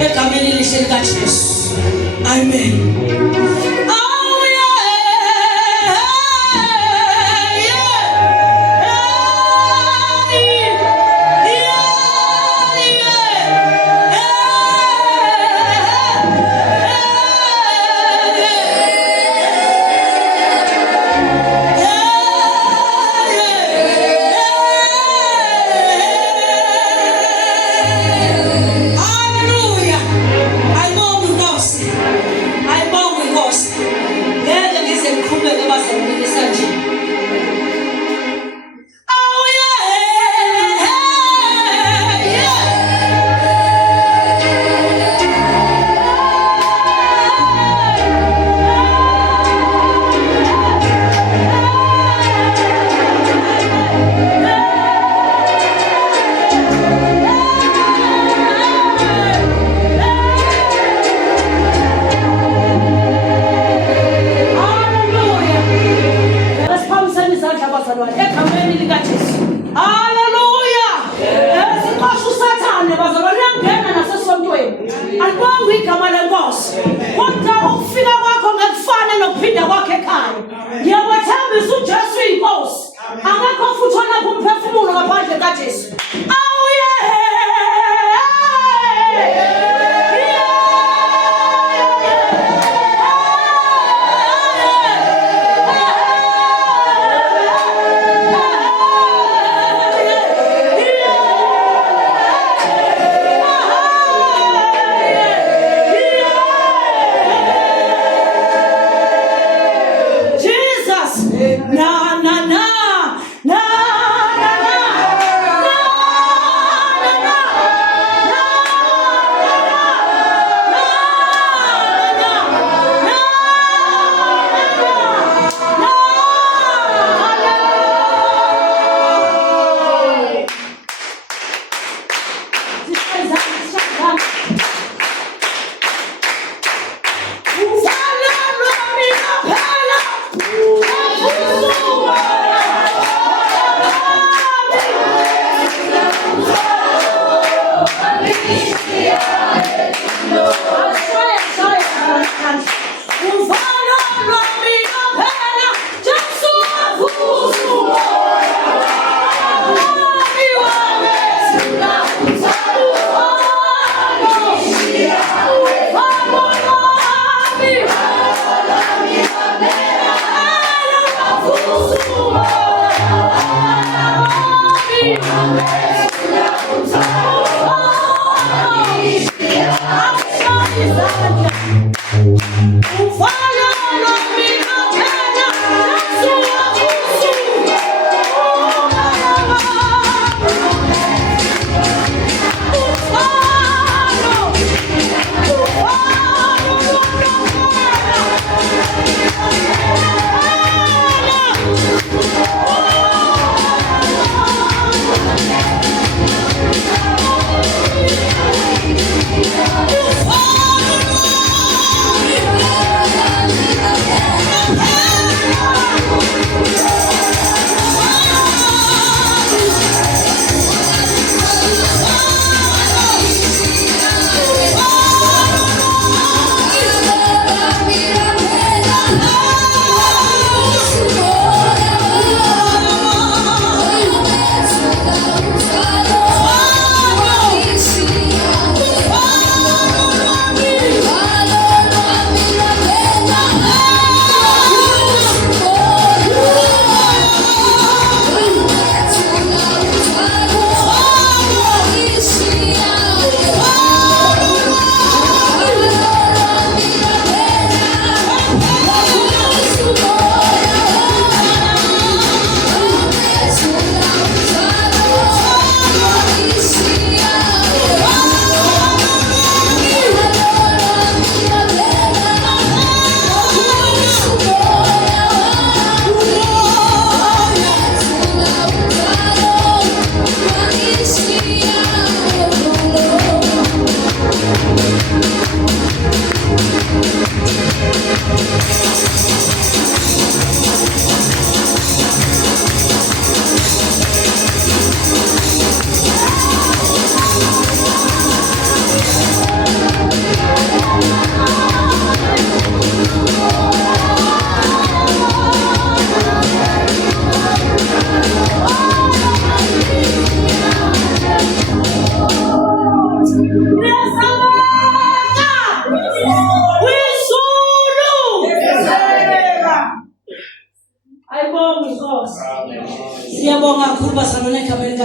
egameni elihle likaJesu. Amen.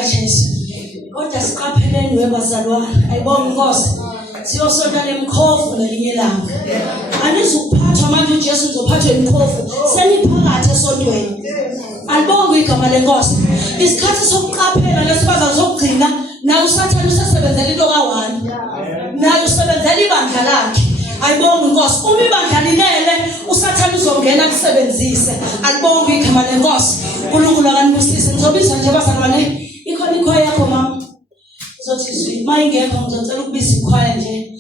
likaJesu. Kodwa siqapheleni webazalwane. Ayibonga Nkosi. Siyosonta nemkhofu nelinye ilanga. Anizukuphathwa manje uJesu uzophathwa imkhofu. Seniphakathi esontweni. Alibonga igama lenkosi. Isikhathi sokuqaphela lesibazana sokugcina na usathana usasebenzela into ka1. Nayo usebenzela ibandla lakhe. Ayibonga Nkosi. Uma ibandla linele usathana uzongena kusebenzise. Alibonga igama lenkosi. uNkulunkulu akanibusise. Ngizobiza nje bazalwane. Ikhona ikhwaya yakho mama. Uzothi zwi mayingekho ngizocela ukubisa ikhwaya nje.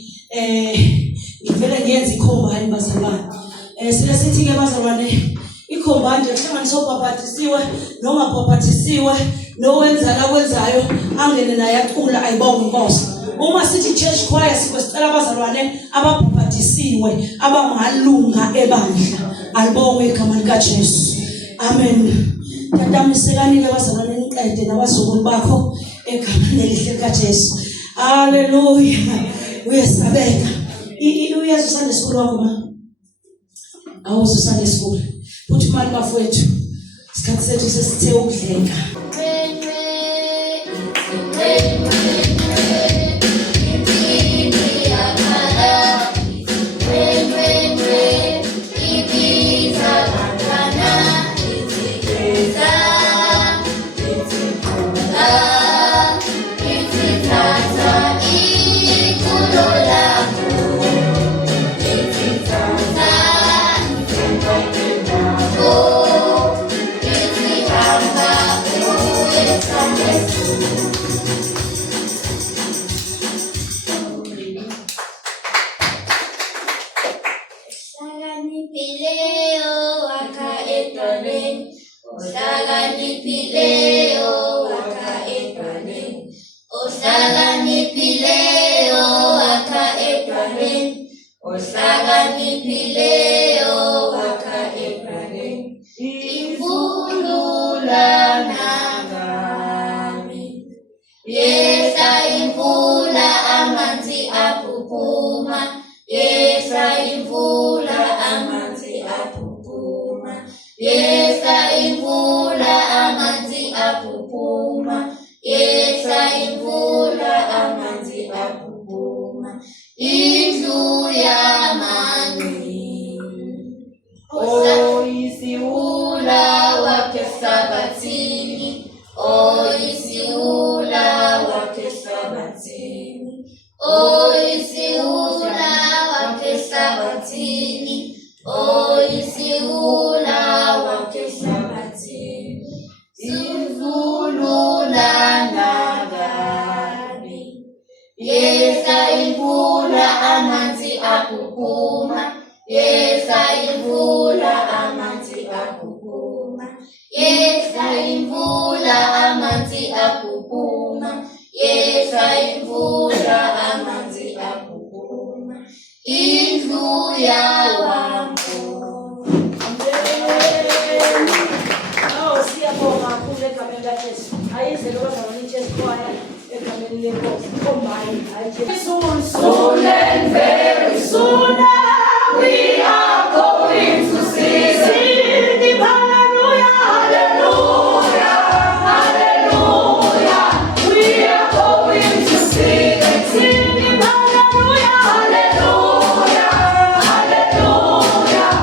Ngivele ngiyenze ikhomba bazalwane. Sile sithi ke bazalwane ikhomba nje kuhlanganisa obhabhathisiwe noma bhabhathisiwe nowenza la kwenzayo angene naye acula. Ayibonga Nkosi. Uma sithi church choir sicela abazalwane ababhabhathisiwe abangalunga ebandla. Alibonga igama likaJesu. Amen. Tatamisekanile abazalwane niqede nabazukulu bakho egameni elihle likaJesu. Hallelujah. Uyesabeka. Uyesu Sunday school wakho ma. Awuzo Sunday school. Futhi mali bafowethu. Isikhathi sethu sesithe ukudleka. Soon and very soon we are going to sing the hallelujah, hallelujah, hallelujah. We are going to sing the hallelujah, hallelujah, hallelujah.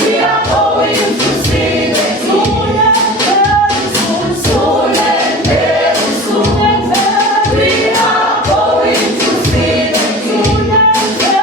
We are going to sing soon and very soon, soon and very soon and very. We are going to sing soon and very.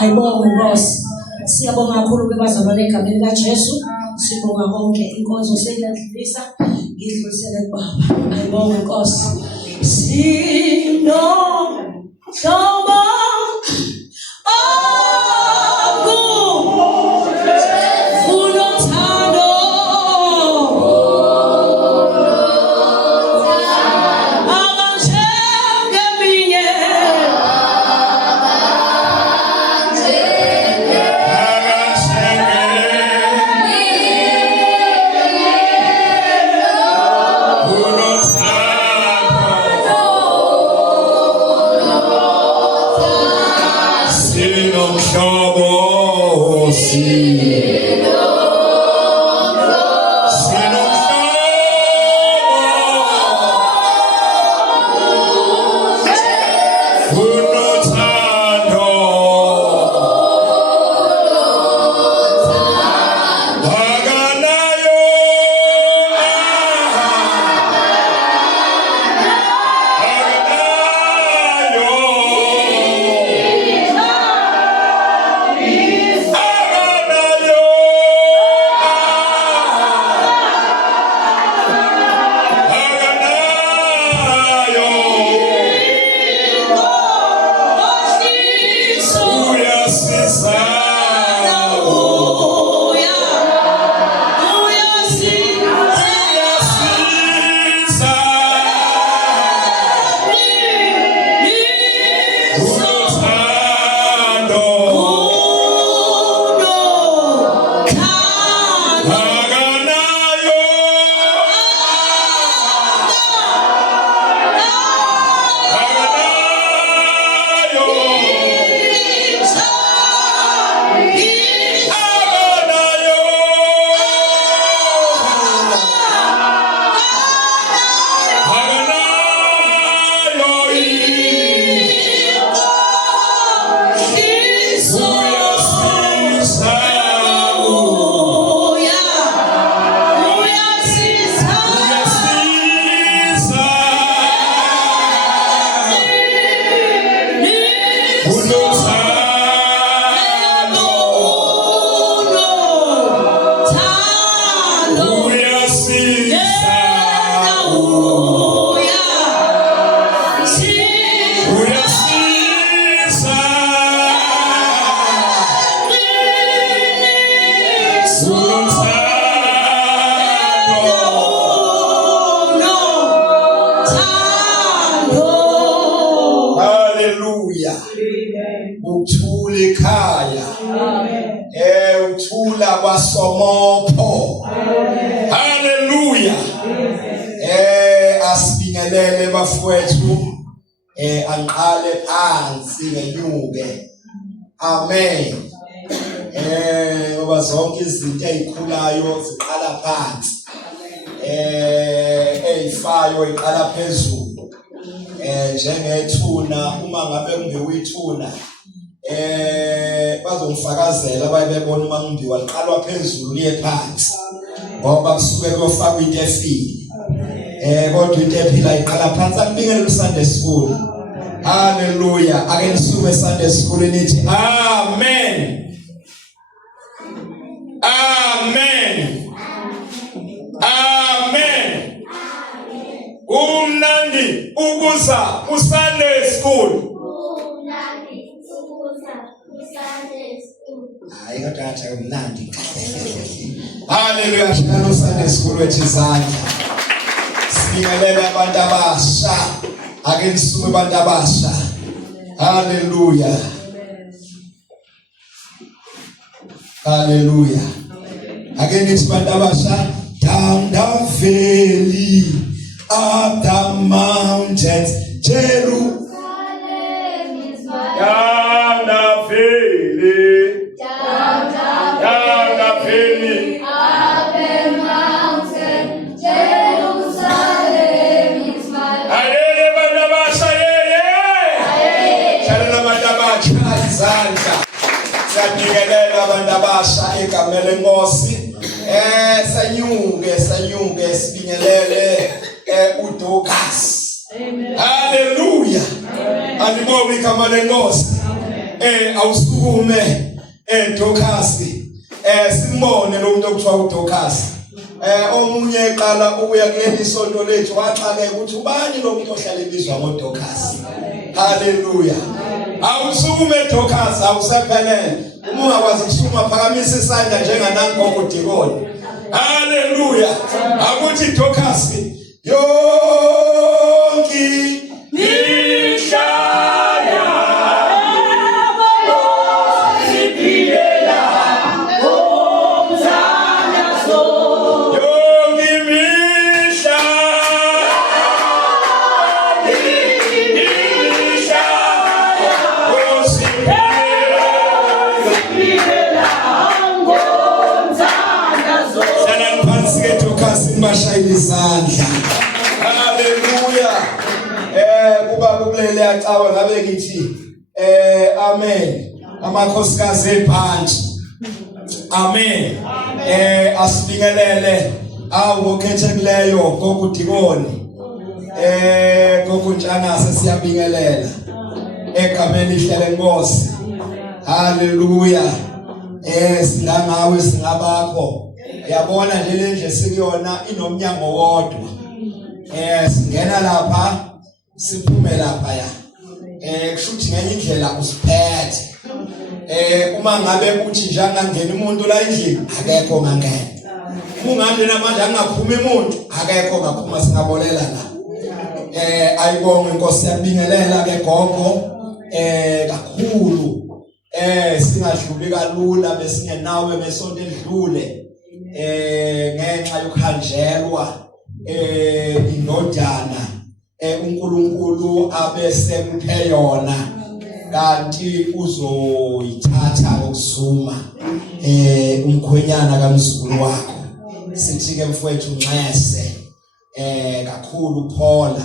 Ayibonge Nkosi. Siyabonga kakhulu kubazalwane egameni likaJesu. Sibonga konke inkonzo seyidlulisa ngidlulisele kuBaba. Ayibonge Nkosi. Sino hlobo Uthule ekhaya. Uthula kwaSomopho. Hallelujah. Asibingelele bafowethu. Anqale phansi ngenyuke. Amen. Ngoba zonke izinto ezikhulayo ziqala phansi. Ezifayo iqala phezulu. Njengethuna uma ngabe ungewithuna bazongifakazela bayebona uma ngimbiwa liqalwa phezulu liye phansi ngoba kusuke kuyofakwa into efile kodwa into ephila iqala phansi. Akubingelele Sunday school. Hallelujah. Ake nisuke Sunday school nithi amen. Amen. Amen. Umnandi ukuza uSunday school. Hayi kodwa athi umnandi. Hallelujah. Shana Sunday school wethizandla. Sibingelele abantu abasha. Ake nisuke abantu abasha. Hallelujah. Hallelujah. Ake nithi abantu abasha. Down the valley, up the mountains, Jerusalem is mine. Down the valley, down the valley, up the mountain, Jerusalem is mine. Ayeye bandabasha, ayeye. Shalala bandabasha, izandla. Siyabingelela bandabasha egameni leNkosi. Sanyunge sibingelele uDokas. Amen. Hallelujah. Amen. Alibonga igama leNkosi. Amen. awusukume Dorcas simbone lo muntu okuthiwa uDorcas omunye eqala ukuya kuleli sonto lethu waxake ukuthi ubani lo muntu ohlala ebizwa ngoDorcas. Haleluya. Awusukume Dorcas awusephelele. Uma ungakwazi ukusukuma phakamisa isandla njengananko uDikoni. Haleluya. Akuthi Dorcas yonke nishaya osiphilela omzanyazo yonke mihla osiphilela omzanyazo sana phansi ke Dorcas bashayile izandla. Haleluya. Kuba kulele yacawa ngabe ngithi amen. Amakhosikazi ephansi. Amen. Asibingelele awukhethekileyo kokudikoni. Kokuntshangase siyabingelela. Egameni lihlele Nkosi. Haleluya. Singangawe singabakho. Yabona nje sikuyona inomnyango wodwa. Singena lapha siphume lapha ya. Kushuthi ngenye indlela usiphethe. Uma ngabe uthi njengangena umuntu la endlini akekho ngangena. Ungangena manje angaphuma umuntu akekho ngaphuma singabolela la. Ayibonge Nkosi yabingelela ke gogo kakhulu. Singadluli kalula besingenawe ngesonto edlule. Ngenxa yokhanjelwa indodana uNkulunkulu abesemuphe yona kanti uzoyithatha ngokusuma umkhwenyana kaMzukulu wakho sithi ke mfowethu Nxese kakhulu Paula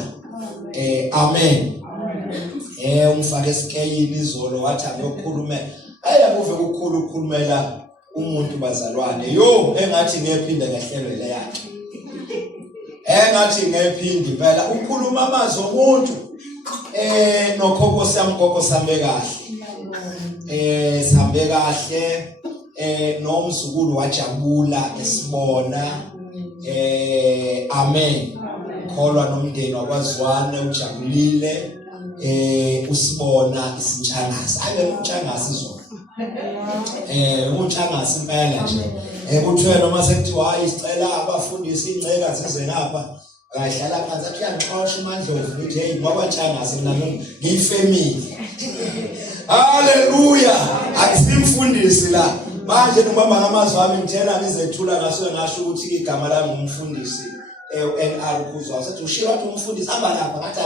amen. Umfake esikeyini izolo wathi akukhulume ayakuve ukukhulu ukukhulumela umuntu bazalwane yo engathi ngephinde ngehlelo le yakhe engathi ngephindi phela ukhuluma amazwi omuntu nokhokho sami gogo sambe kahle sambe kahle nomzukulu wajabula esibona amen. Kholwa nomndeni wakwaZwane ujabulile usibona isintshangasi ake umtshangasi izona umtshangasi impela nje kuthiwe noma sekuthiwa hayi sicela abafundisi ingceka zize ngapha ngahlala phansi athi uyangixosha uMandlovu nje hey ngoba ntshangasi mina ngiyifamily. Haleluya. Akusimfundisi la manje noma ngamazwi ami ngithena ngizethula ngaso ngasho ukuthi igama lami ngumfundisi NR kuzwa sethi ushilo wathi umfundisi amba lapha ngathi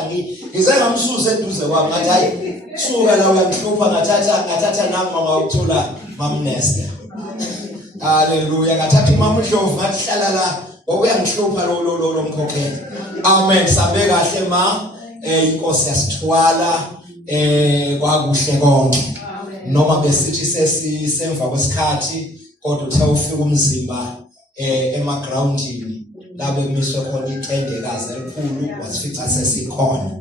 ngize ngamsusa eduze kwami ngathi hayi suka la uyangihlupha ngathatha nami mama ukuthola mamneste. Haleluya. Ngathatha mama uDlovu ngathi hlala la okuyangihlupha lo mkhokheli. Amen. Sabe kahle ma inkosi yasithwala kwakuhle konke noma besithi sesisemva kwesikhathi kodwa uthe ufika umzimba emagroundini labe kumiswe khona icendekazi elikhulu wasifica sesikhona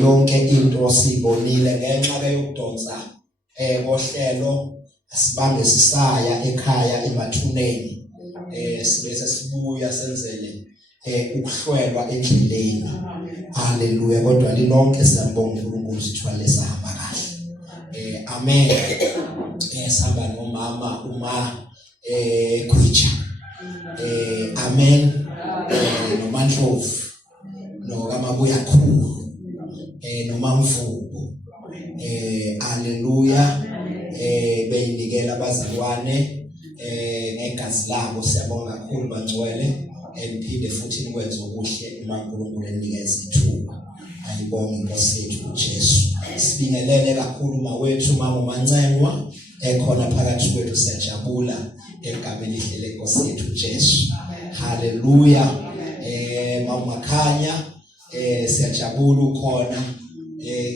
yonke into sibonile ngenxa ke yokudonsa kohlelo sibambe sisaya ekhaya emathuneni sibese sibuya senzele ukuhlwelwa endleleni. Haleluya. Kodwa linonke siyabonga uNkulunkulu sithwale sahamba kahle. Amen. Sihamba nomama uma Khwicha. Amen. NoMandlovu noKamabuya khulu noMamvubu. Haleluya. Beyinikela abazalwane ngegazi labo siyabonga kakhulu bangcwele emphinde futhi nikwenze okuhle uma uNkulunkulu enikeza ithuba. Ayibonge Inkosi yethu uJesu. Sibingelele kakhulu mawethu mama uMancengwa ekhona phakathi kwethu siyajabula egameni lihle leNkosi yethu uJesu. Haleluya. Mama Makhanya siyajabula ukhona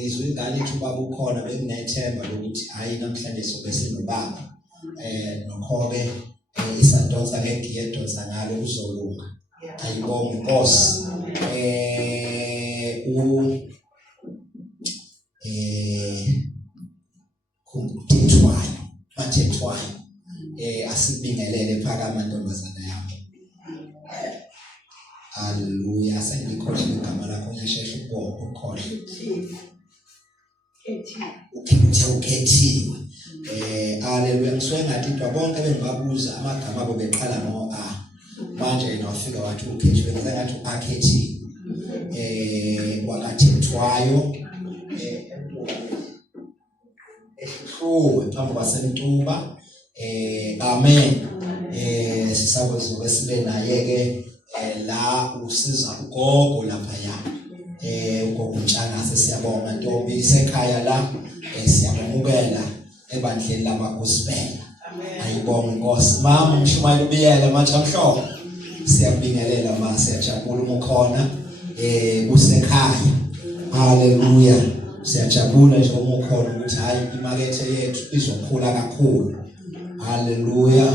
izwe ingane ithu baba ukhona bekunethemba lokuthi hayi namhlanje sobe sinobaba nokhoke isadonsa ngegiyedonsa ngalo uzolunga. Ayibonge Nkosi. kumthethwayo mathethwayo asibingelele phakama ntombazana yakho. Haleluya. Sengikhohle igama lakho ngiyashesha ukubonga ukhohle. Ukhethiwe. Haleluya. Ngisuke ngathi bonke bengibabuza amagama abo beqala no A. Manje yena wafika wathi ukhethiwe ngathi akhethiwe. Wakathethwayo ehluwe phambi kwasentuba. Amen. Sisakwazi sibe naye ke la usiza ugogo lapha ya ugogo Ntshangase siyabonga ntombi isekhaya la siyamukela ebandleni lamagospel. Ayibonga Nkosi. Mama umshumayeli ubiyela manje amhlophe siyabingelela ma siyajabula umukhona kusekhaya. Haleluya. Siyajabula nje umukhona ukuthi hayi imakethe yethu izokhula kakhulu. Haleluya.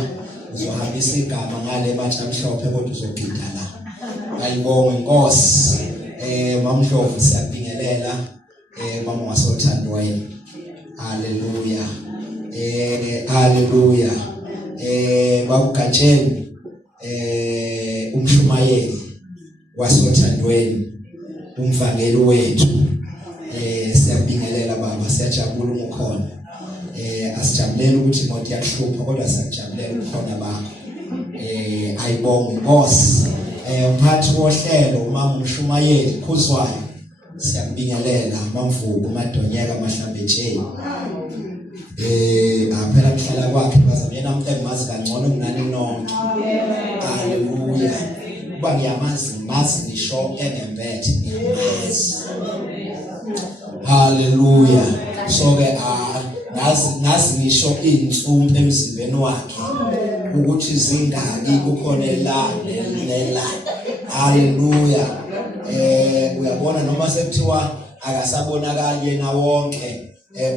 Uzohambisa igama ngale manje amhlophe kodwa uzogida la. Ayibonga Nkosi. Mamhlophe siyabingelela mama wasothandweni. Haleluya. Haleluya. Bakugatsheni umshumayeli wasothandweni umvangeli wethu. Siyabingelela baba, siyajabula umukhona. Asijabulele ukuthi imoto yakuhlupha kodwa siyajabulela ukukhona bakho. Ayibonga Nkosi. Umphathi wohlelo umama umshumayeli Khuzwayo siyabingelela Mamvubu Madonyeka Mahlambetsheni. Phela kuhlala kwakhe bazamyena umntengimazi kangcono kunani nonke. Haleluya. Kuba ngiyamazi nisho engembethe ngiyamazi. Haleluya. So ke ngazi ngisho insumpe emzimbeni wakhe ukuthi zingaki kukhona la. Haleluya. Uyabona noma sekuthiwa akasabonakali yena wonke.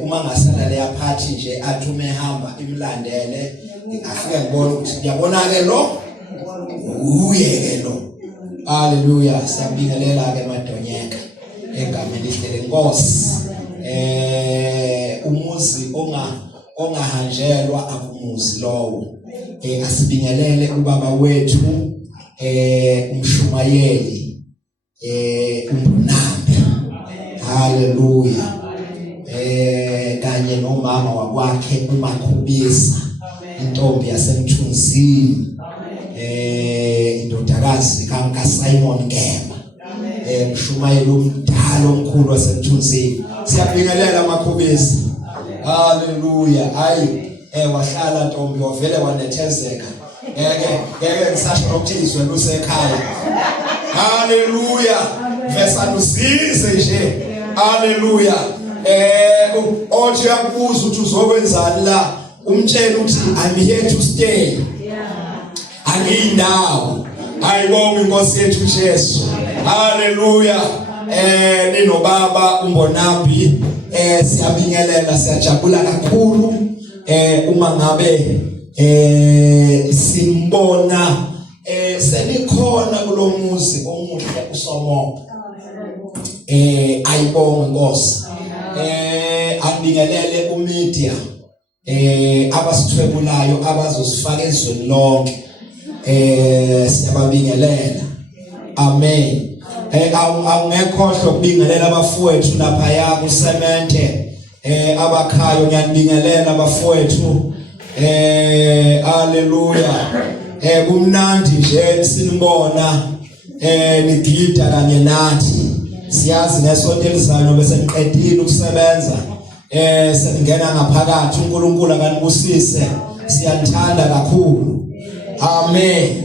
Uma ngasala leya phathi nje athi uma ehamba imlandele afike ngibona ukuthi ngiyabona ke lo uye ke lo. Haleluya. Siyabingelela ke Madonyeka egameni lihle Nkosi. Umuzi ongahanjelwa akumuzi lowo. Asibingelele ubaba wethu umshumayeli uMnambi. Haleluya. Kanye nomama wakwakhe uMakhubisa intombi yasemthunzini. Indodakazi kaSimon Ngema. Umshumayeli umdala omkhulu wasemthunzini. Siyabingelela Makhubisa. Haleluya. Hayi wahlala ntombi wavele wanethezeka. Ngeke ngisasho ukuthi izwe lusekhaya. Haleluya. Vesa lusize nje. Haleluya. Othi yakubuza ukuthi uzokwenzani la umtshela ukuthi I'm here to stay. Angiyindawo. Ayibonga Inkosi yethu Jesu. Haleluya. Nino baba uMbonambi siyabingelela siyajabula kakhulu uma ngabe simbona senikhona kulomuzi omuhle uSomoka. Ayibonga Nkosi. Abingelele umedia abasithwebulayo abazosifaka ezweni lonke. Siyababingelela. Amen. Awungekhohlwa ukubingelela abafowethu lapha ya kusemente abakhayo ngiyanibingelela abafowethu. Haleluya. Kumnandi nje sinibona nigida kanye nathi. Siyazi ngesonto elizayo bese niqedile ukusebenza sengena ngaphakathi uNkulunkulu akanibusise. Siyanthanda kakhulu. Amen.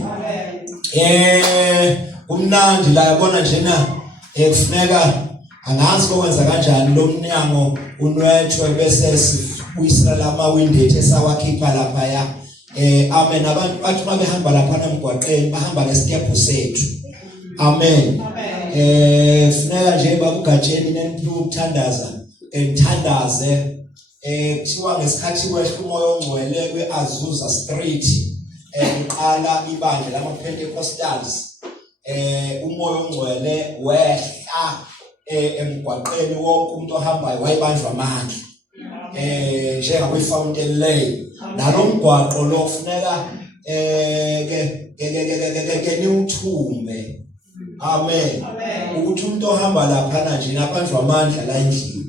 Kumnandi la yabona njena kufuneka angazi kokwenza kanjani lo mnyango unwetshwe bese sibuyisela lamawindi esawakhipha lapha ya. Amen. Abantu bathi mabehamba lapha emgwaqeni bahamba ngesitepu sethu. Amen. Funeka nje bakugatsheni nenokuthandaza enthandaze kuthiwa ngesikhathi kwethu umoya ongcwele kweAzusa Street uqala ibandla lamaPentecostals. Umoya ongcwele wehla emgwaqeni wonke umuntu ohambayo wayebanjwa amandla. njengakwi Fountain Lane nalomgwaqo lo kufuneka ke niwuthume. Amen. Ukuthi umuntu ohamba lapha nje nabanjwa amandla la endlini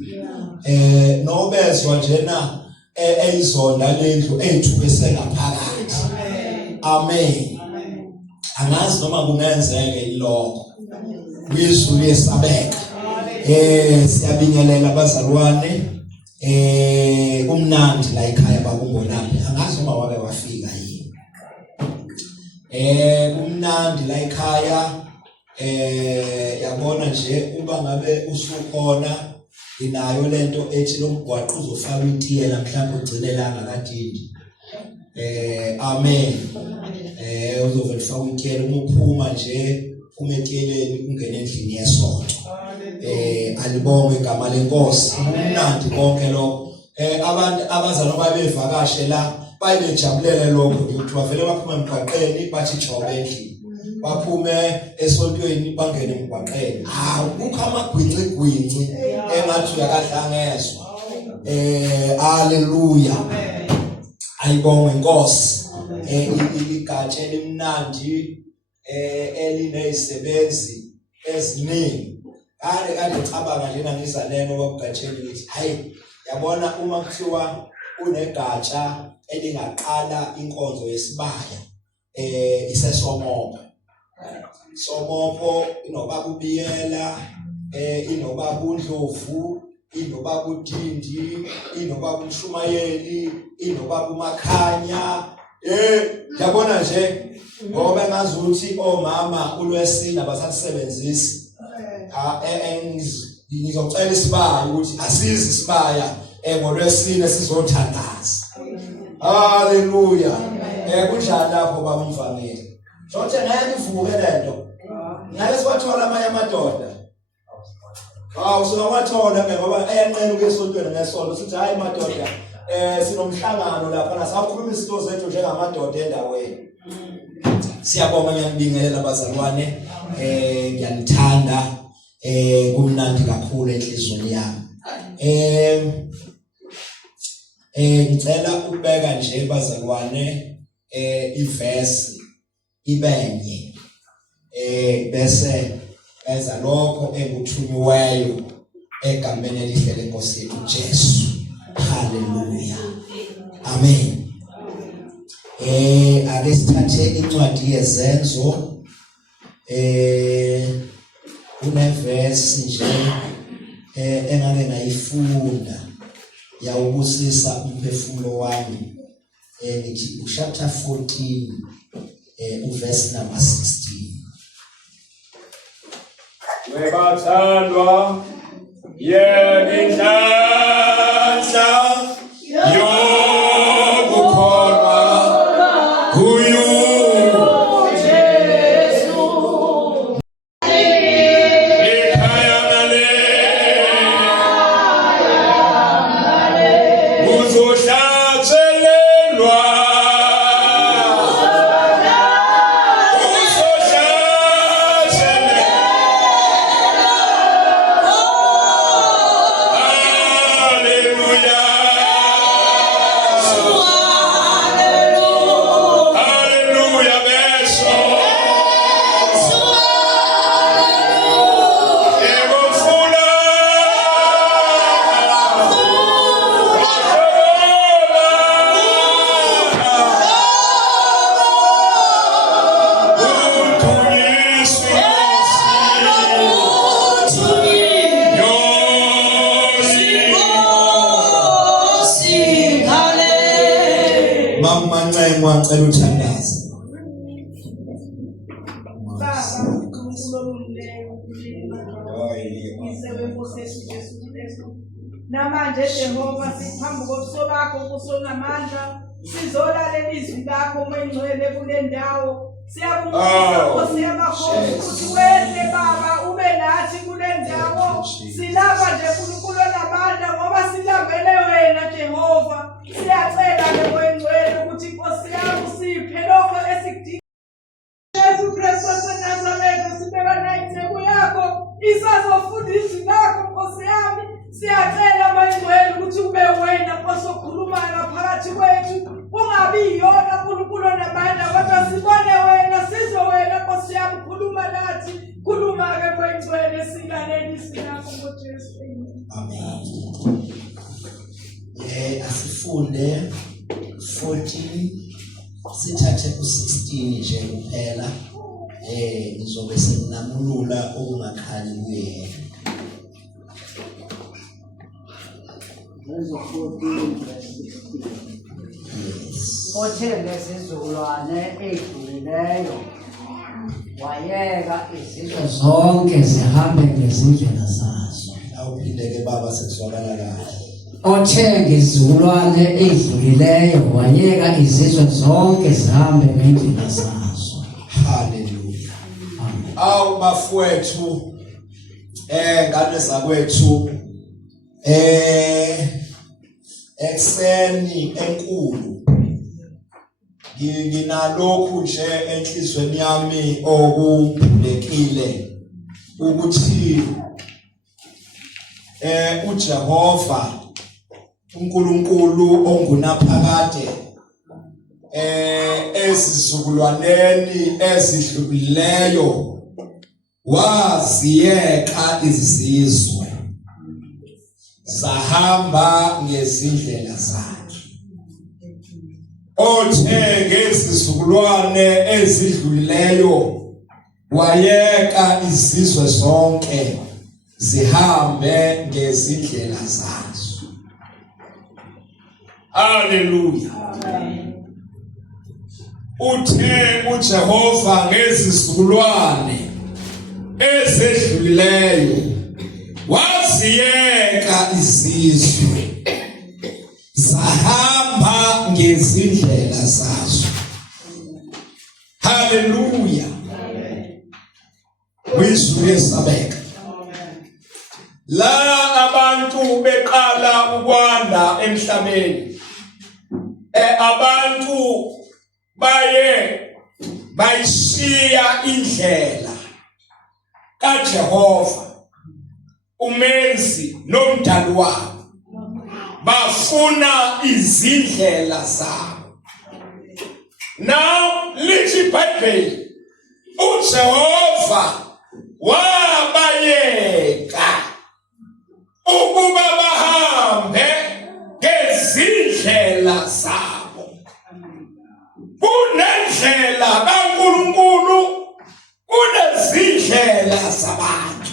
nobezwa njena eyizonda lendlu eyithubese ngaphakathi. Amen. Angazi noma kungenzeke lokho kwizulu yesabeka. Siyabingelela abazalwane kumnandi la ekhaya bakumbonani. Angazi noma wabe wafika yini. Kumnandi la ekhaya yabona nje uba ngabe usukhona inayo lento ethi lo mgwaqo uzofaka itiyela mhlawumbe ugcinelanga kadindi. Amen. Uzovela ufaka itiyela uma uphuma nje umetiyeleni ungene endlini yesonto. Alibonge igama lenkosi. Umnandi konke lokho. Abantu abazalwa babevakashe la bayebejabulele lokho ukuthi bavele baphuma emgwaqeni bathi jobe endlini. Baphume esontweni bangene emgwaqeni. Kukho amagwinci engathi uyakahlangezwa. Haleluya. Ayibonge inkosi. Igatsha elimnandi elinezisebenzi eziningi. Kade ngicabanga njena ngizaleno babugatsheni lithi hayi yabona uma kuthiwa unegatsha elingaqala inkonzo yesibaya iseSomopo. Somopo inobaba uBiyela, inobaba uNdlovu, inobaba uDindi, inobaba uMshumayeli, inobaba uMakhanya. Yabona nje ngoba ngazi ukuthi omama uLwesina basasebenzisi. Ngizocela isibaya ukuthi asizi isibaya ngoLwesine sizothandaza. Haleluya. Kunjani lapho bamvamile. Sonke ngeke ivuke lento. Ngeke siwathola amanye amadoda. Usungawathola ngoba ayanqena ukuyesontweni ngesonto sithi hayi madoda sinomhlangano lapha nasakhuluma izinto zethu njengamadoda endaweni. Siyabonga ngiyabingelela abazalwane ngiyanithanda kumnandi kakhulu enhlizweni yami. Ngicela ukubeka nje bazalwane ivesi ibenye bese eza lokho enguthunyweyo egameni elihle lenkosi yethu Jesu. Haleluya. Amen. Ake sithathe incwadi yezenzo unevesi nje engake ngayifunda yawubusisa umphefumulo wami ngithi chapter 14 verse number 16. Webathandwa yenhlanhla yokukholwa kuyo Jesu ekhaya ngale uzohlatshelelwa Ngicela uthandaze. Namanje Jehova siphambi kobuso bakho kusonamandla sizolalela izwi lakho umengcwele kule ndawo siyakubonga Nkosi yamakhosi ukuthi wethe Baba ube nathi kule ndawo silapha nje uNkulunkulu onamandla ngoba silambele wena Jehova siyacela ke wengcwele ukuthi Nkosi yami siphe lokho esikudinga Jesu Kristu waseNazaretha sibeka nayo yakho isazofunda izwi lakho Nkosi yami siyacela wengcwele ukuthi ube wena osokhulumayo ngaphakathi kwethu ungabi yona uNkulunkulu namandla kodwa sibone wena sizwe wena Nkosi yami khuluma nathi khuluma ke kwengcwele silaleli sinakho ngoJesu. Amen. Asifunde 14 sithathe ku16 nje kuphela. Nizobe seninamulula okungakhali kuye. Othe ngezizukulwane edlulileyo wayeka izizwe zonke zihambe ngezindlela zazo. Awuphindeke baba sekuzwakala kahle. Othe ngezizukulwane edlulileyo wayeka izizwe zonke zihambe ngezindlela zazo. Hallelujah. Awu bafowethu ngane zakwethu ekseni enkulu nginalokhu nje enhlizweni yami okubhulekile ukuthi uJehova uNkulunkulu ongunaphakade ezizukulwaneni ezidlulileyo waziyeka izizwe zahamba ngezindlela zakhe. Othe ngezizukulwane ezidlulileyo wayeka izizwe zonke zihambe ngezindlela zazo. Hallelujah. Uthe uJehova ngezizukulwane ezidlulileyo waziyeka izizwe zahamba ngezindlela zazo. Hallelujah. Wizwe yesabeka. La abantu beqala ukwanda emhlabeni. Abantu baye bayishiya indlela kaJehova umenzi nomdali wabo, bafuna izindlela zabo. Now lithi iBhayibheli uJehova wabayeka ukuba bahambe ngezindlela zabo. Kunendlela kaNkulunkulu, kunezindlela zabantu.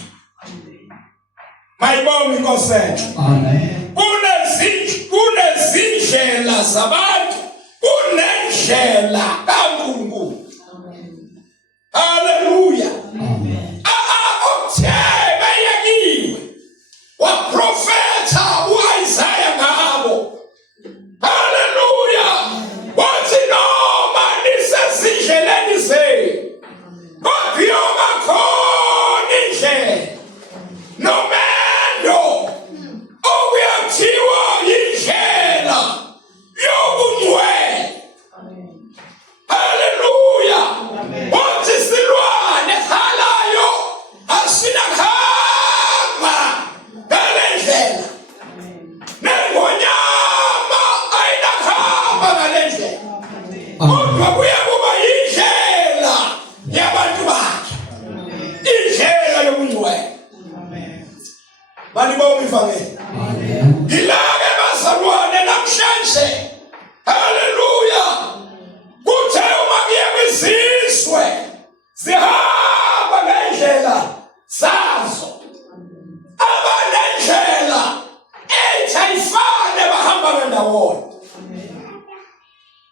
Mayibonge Inkosi. Amen. Kunezindlela zabantu, kunendlela kaNkulunkulu. Hallelujah. Amen. Bayekiwe waprofetha uIsaiah ngabo. Hallelujah. Wathi noma nisezindleleni zenu kodwa khona indlela nomendo okuyathiwa indlela yobungcwele. Hallelujah. Wathi silwane khalayo asinahamba ngale ndlela nengonyama ayinahamba ngale ndlela kodwa kuya kuba indlela yabantu bakhe, indlela yobungcwele. Bani bonke ivangeli. Amen. Ngilake bazalwane namhlanje. Hallelujah. Kuthe uma kuye kwizizwe zihamba ngendlela zazo. Abanendlela ethayifane bahamba ndawonye.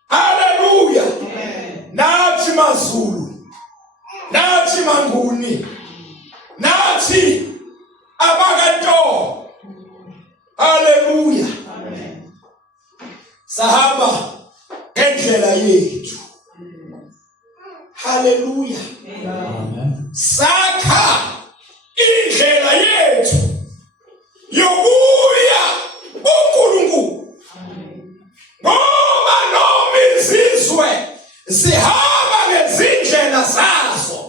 Hallelujah. Nathi maZulu, nathi manguni, nathi abakaNto. Hallelujah. Amen. Sahamba ngendlela yethu. Hallelujah. Amen. Sakha indlela yethu yokuya kuNkulunkulu. Ngoba noma izizwe zihamba ngezindlela zazo,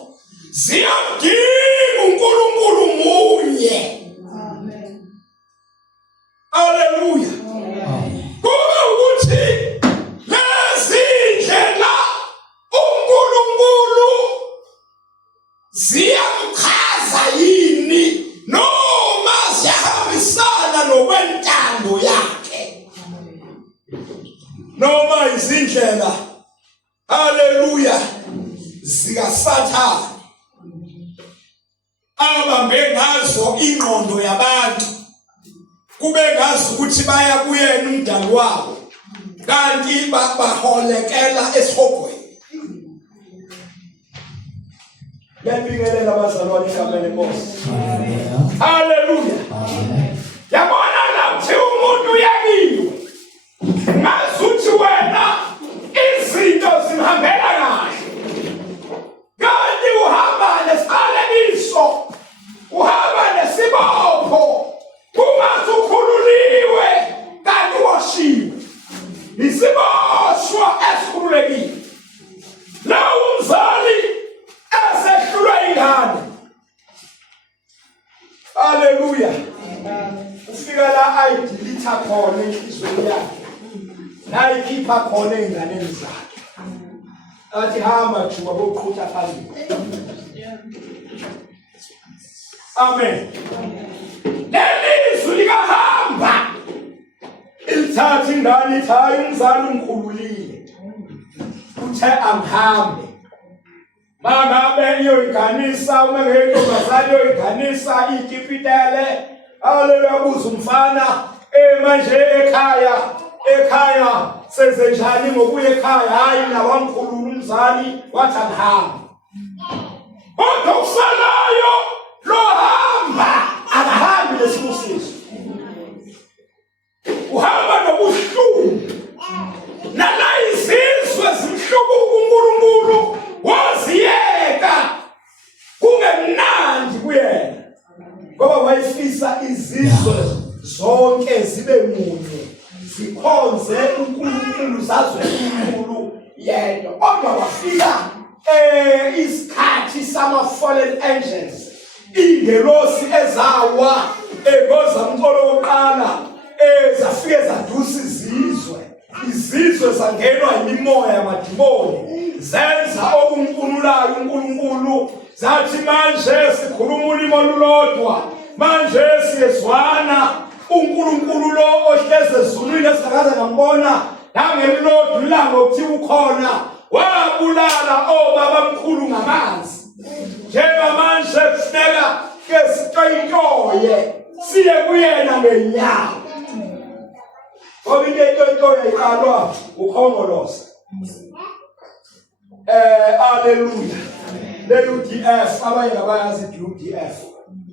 ziyamdinga uNkulunkulu munye. Amen. Hallelujah. Amen. ngokwentando yakhe noma izindlela haleluya zikaSathane abambe ngazo ingqondo yabantu kube ngazi ukuthi baya kuyena umdali wabo kanti baholekela esihogweni. Ngiyabingelela abazalwane egameni lenkosi. Haleluya. Yabona lapho umuntu uyakiwe. Ngazuthi wena izinto zimhambela kahle. Kanti uhamba nesiqalekiso. Uhamba nesibopho. Uma ukhululiwe kanti washiwe. Isiboshwa esikhululekile. Lawo umzali esehlulwa ingane. Haleluya. Ufika la ayidilitha khona enhlizweni yakhe. La ikhipha khona einganeni zakhe. Athi hamba juba boqhutha phambili. Amen. Lelizwi likahamba. Ilithatha ingane ithi hayi umzali umkhululile. Uthe angihambe. Mangabe iyoyiganisa uma ngeyintombazane iyoyiganisa ikipitele haleluya buza umfana manje ekhaya senze njani ngokuya ekhaya hayi nawamkhulula umzali wathi angihambe. Kodwa usalayo lo hamba akahambi lesibusiso. Uhamba nobuhlungu nala izizwe zimhlubuka uNkulunkulu waziyeka kungemnandi kuyena ngoba wayefisa izizwe zonke zibe munye zikhonze uNkulunkulu zazwe uNkulunkulu yedwa. Kodwa wafika isikhathi sama-fallen angels ingelosi ezawa ngozamcolo wokuqala zafike zadusa izizwe zangenwa yimimoya yamadimoni zenza okunkululayo uNkulunkulu zathi manje sikhuluma ulimi olulodwa manje siyezwana. uNkulunkulu lo ohleze ezulwini esingakaze ngambona nangemlodo ilanga okuthiwa ukhona wabulala obabamkhulu ngamanzi. Njengamanje kufuneka ke sitoyitoye siye kuyena ngenyawo ngoba into etoyitoye iqalwa ukhongolose. Haleluya. Le UDF abanye ngabayazi UDF.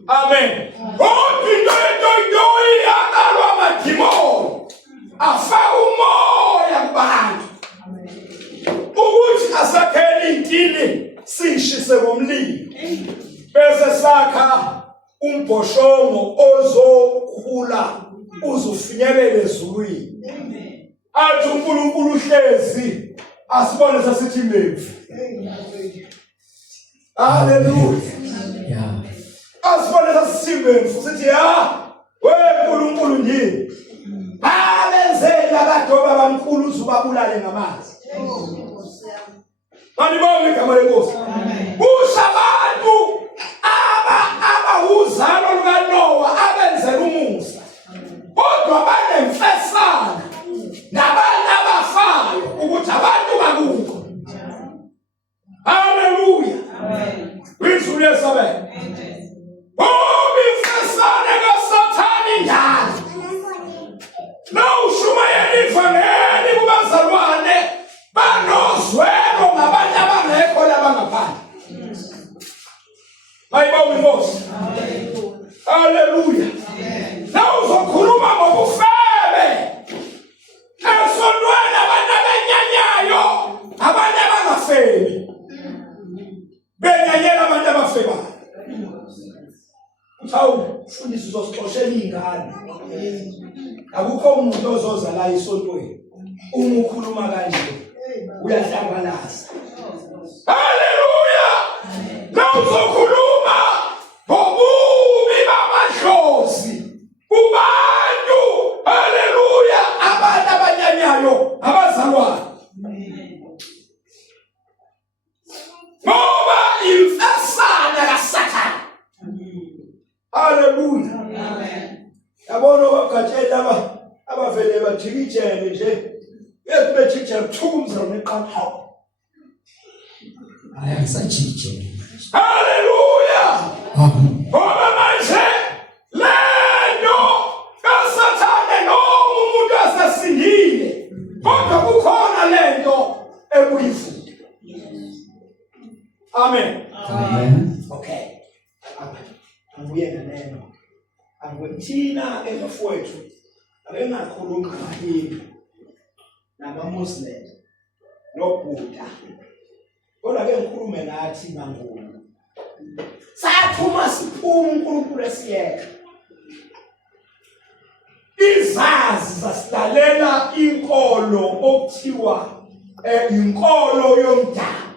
Amen. Kodwa into etoyitoye yaqalwa amadimoni afaka umoya kubantu ukuthi asakhele intini sishise ngomlilo bese sakha umbhoshongo ozokhula uzofinyelela ezulwini. Athi uNkulunkulu uhlezi asibone sasithi imephi. Haleluya. Asibone sasithi imephi sithi weNkulunkulu ndini balenzela kadoba bamkhulu uzubabulale ngamanzi. Manibonge igama lenkosi. Busha abantu abahuzalo lukaNowa abenzela umusa kodwa banemfesana nabantu abafayo ukuthi abantu bakukho. Haleluya. Wizulu yesabe. Imfesana kaSathane njalo nawushumayela ivangeli kubazalwane banozwelo ngabantu abangekho labangaphandle. Mayibonge inkosi. Haleluya. Nawuzokhuluma ngobufebe esontweni abantu abenyanyayo abantu abangafebi benyanyela abantu abafebayo. Uthawu ufundisa uzosixoshela ingane. Akukho umuntu ozoza la esontweni uma ukhuluma kanje uyahlambalaza. Haleluya. Nawuzokhuluma ngobubi bamadlozi kubantu. Haleluya. Abantu abanyanyayo abazalwane. Ngoba imfesana kaSathane. Haleluya. Amen. Yabona ogatsheni laba abavele bathikijele nje yebethikijele thukumza neqapha Ayasajije. Hallelujah. Ngoba manje lento kaSathane noma umuntu asasindile kodwa kukhona lento ebuyifuthi. Amen. Amen. okay angibuye ngalelo angwethina emafowethu abengakhuluma ngabahindu namamuslim nobuddha kodwa ke ngikhulume nathi mangulu sathuma siphuma uNkulunkulu esiyeka izazi zasidalela inkolo okuthiwa inkolo yomdabu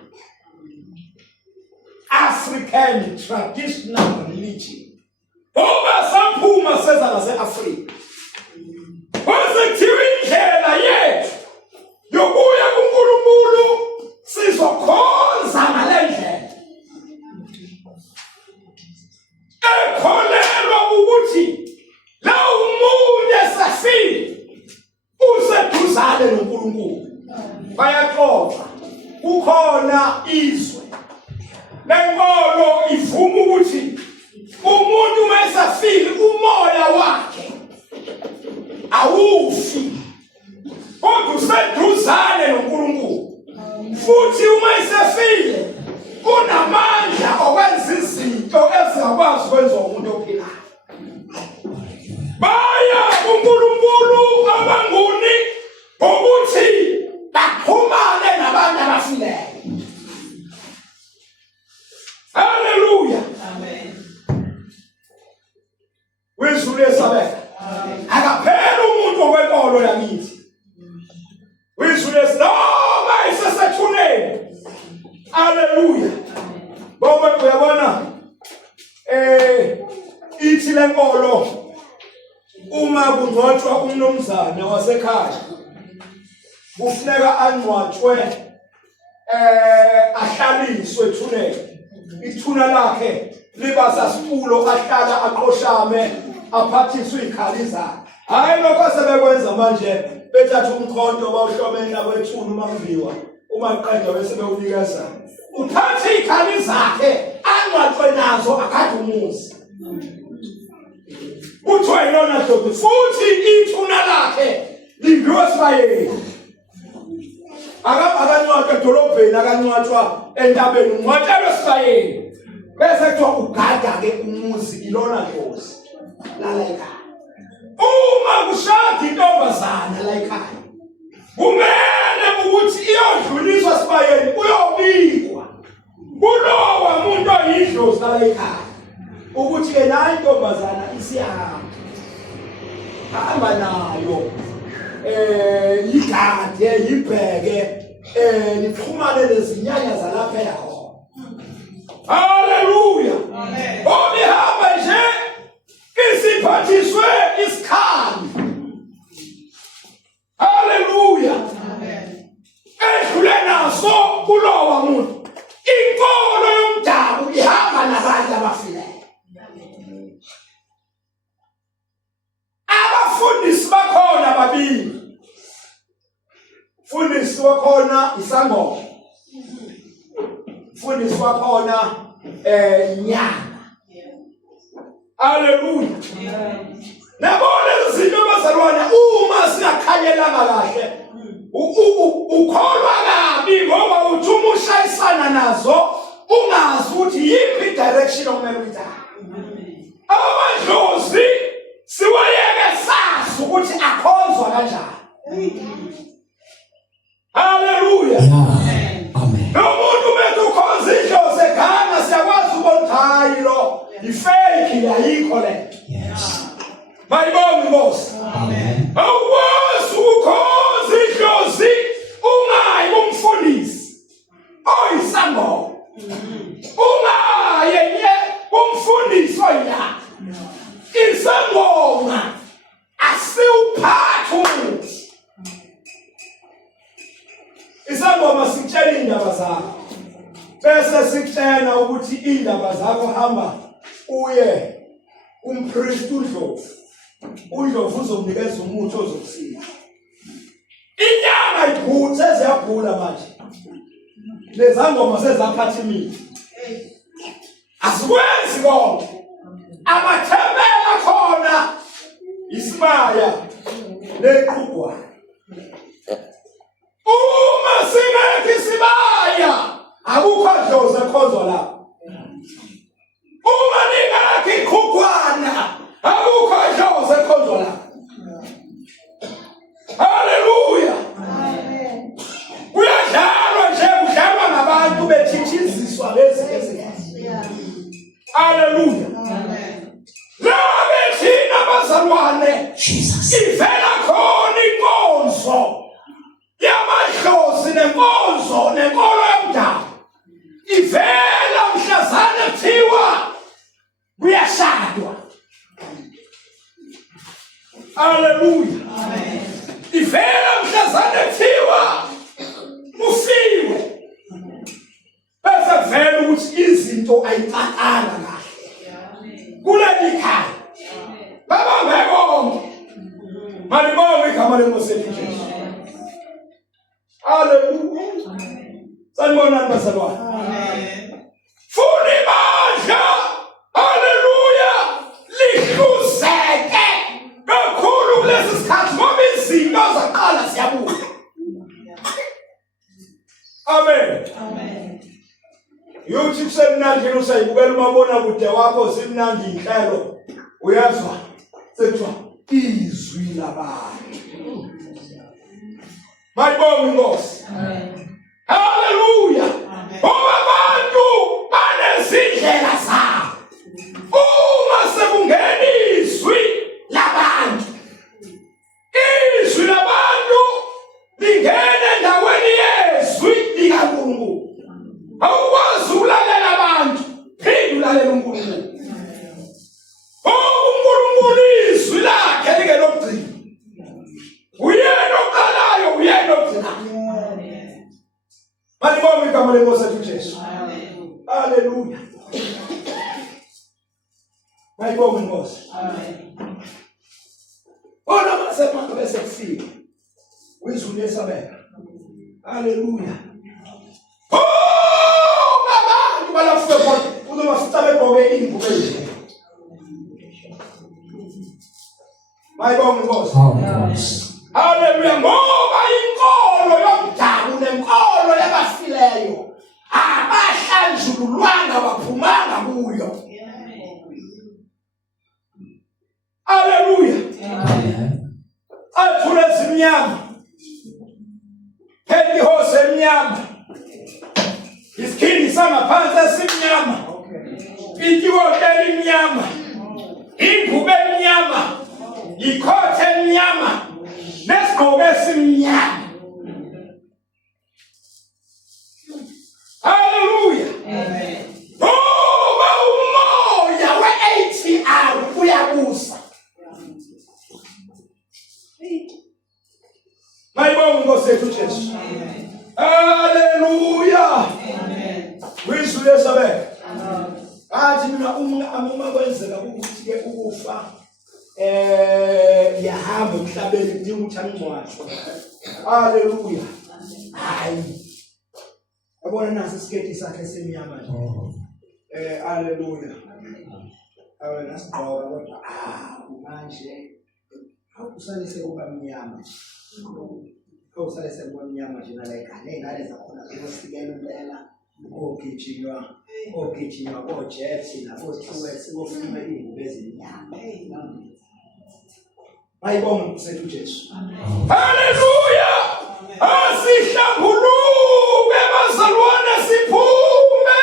African traditional religion. Ngoba saphuma seza lase-Afrika. Kwazithiwa indlela yethu yokuya kuNkulunkulu sizokhonza ngale ndlela. Ekholelwa ukuthi la umuntu esafile useduzane noNkulunkulu. Bayaxoxa kukhona izwe lenkolo ivuma ukuthi umuntu mayesafile umoya wakhe awufi kodwa useduzane noNkulunkulu futhi uma esafile unamandla okwenza izinto ezingakwazi ukwenza umuntu ophilayo. Baya kuNkulunkulu abanguni ukuthi baxhumane nabantu abafileyo. Hallelujah. Amen. Wezulu esabeka. Akaphela umuntu okwenkolo yakithi. Wezulu esinoma isesethuneni. Hallelujah. Ngoba uyabona ithi lenkolo uma kungcwatshwa umnomzana wasekhaya kufuneka angcwatshwe ahlaliswe ethuneni. Ithuna lakhe liba sasitulo ahlala aqoshame aphathiswe ikhali zakhe. Hayi lokho sebekwenza manje bethatha umkhonto bawuhlomela kwethuna uma kuviwa uma iqedwa bese bewunikeza. Uthatha ikhali zakhe angcwatshwe nazo akade umuzi. Uthiwa yilona hlobo futhi ithuna lakhe liviwe sibayeni. Akancwatshwa edolobheni akancwatshwa entabeni ungcwatshelwe sibayeni bese kuthiwa ugada ke umuzi ilona nkosi lala ekhaya. Uma kushada intombazana la ekhaya kumele ukuthi iyodluliswa sibayeni uyobikwa kulowa muntu oyidlozi lala ekhaya ukuthi ke la intombazana isiyahamba nayo igade yibheke nixhumane nezinyanya zalapha yakho. Hallelujah. Amen. Obihamba nje isiphathiswe isikhali. Hallelujah. Amen. Edlule naso kulowa muntu. Inkolo yomdabu ihamba nabantu abafileyo. Abafundisi bakhona babili. Fundisi wakhona isangoma. Fundisi wakhona inyanga. Hallelujah. Nabona izinto bazalwana uma singakhanyelanga kahle ukholwa kabi ngoba uthi uma ushayisana nazo ungazi ukuthi yiphi direction okumele uyithathe. Abadlozi siwayeke sazi ukuthi akhonzwa kanjani. Hallelujah. Amen. Nomuntu bethu ukhonza idlozi ekhaya siyakwazi ukubona hayi lo ifake ayikho le. Yes. Bayibonga inkosi. Amen. Awukwazi ukukhoza idlozi ungayi kumfundisi oyisangoma. Ungaye kumfundisi oyina. Isangoma asiwuphatha umuntu. Isangoma sikutshela indaba zakho. Bese sikutshela ukuthi indaba zakho hamba uye umpriest uNdlovu uNdlovu uzomnikeza umuthi ozokusiza. Inyanga iphuthe seziyabhula manje. Lezangoma sezaphatha imithi. Asikwenzi konke. Amathembela khona isibaya leqhugwana. Uma singekho isibaya akukho dlozi ekhonzwa lapho. Uma ningekho iqhugwana akukho dlozi ekhonzwa lapho. Haleluya. Kuyadlalwa nje kudlalwa ngabantu bethithiziswa lezi ezinkazi. Haleluya. Labe thina bazalwane ivela khona inkonzo yamadlozi nenkonzo nenkolo yomdabu. Ivela mhlazane kuthiwa kuyashadwa. Haleluya. Ivela mhlazane kuthiwa ufiwe. Bese kuvela ukuthi izinto ayicakala kahle. Kuleli khaya. Baba ngekho. Malibonge igama lenkosi Jesu. Haleluya. Sanibonani bazalwane. Funi bandla. Haleluya. Lihluzeke kakhulu kulesi sikhathi ngoba izinto zaqala siyabuya. Amen. Yuthi kusemnandi usayibukela umabona kude wakho simnandi inhlelo uyazwa sekuthiwa izwi labantu. Mayibonge inkosi. Haleluya. Ngoba abantu banezindlela zabo. Uma sekungena izwi labantu. Izwi labantu lingena endaweni yezwi likaNkulunkulu. Awukwazi ukulalela abantu, phinde ulalela uNkulunkulu. uNkulunkulu izwi lakhe lingelokugcina. Uyena oqalayo, uyena ogcinayo. Malibonge igama lenkosi yethu Jesu. Haleluya. Malibonge inkosi. Ona masemanga bese kufika. Uyizwi lesabeka. Haleluya. Balafika khona uzobafika begqoke ingubo ezinhle. Mayibonge inkosi. Haleluya. Ngoba inkolo yomdabu nenkolo yabafileyo abahlanjululwanga baphumanga kuyo. Haleluya. Athule zimnyama. Phethi hose emnyama. Iskini sangaphansi esimnyama. Itiwote elimnyama. Ingubo emnyama. Ikhothe emnyama. Nesigqoko esimnyama. Haleluya. Ngoba umoya we-ATR uyabusa. Mayibonge inkosi yethu Jesu. Haleluya. Wizwi lesabeka. Athi mina uma kwenzeka ukuthi ke ukufa yahamba emhlabeni kudinga ukuthi angcwatshwe. Haleluya. Hayi. Yabona nasi isiketi sakhe semnyama nje. Haleluya. Awena sigqoka kodwa manje awusalise kuba mnyama. Awusalise kuba mnyama nje nala ekhaya ngale zakhona zokusikela impela. Ogijinywa koJets nabosiwesi bofuna ingubo ezimnyama. Mayibonge inkosi Jesu. Haleluya. Asihlambuluke bazalwane siphume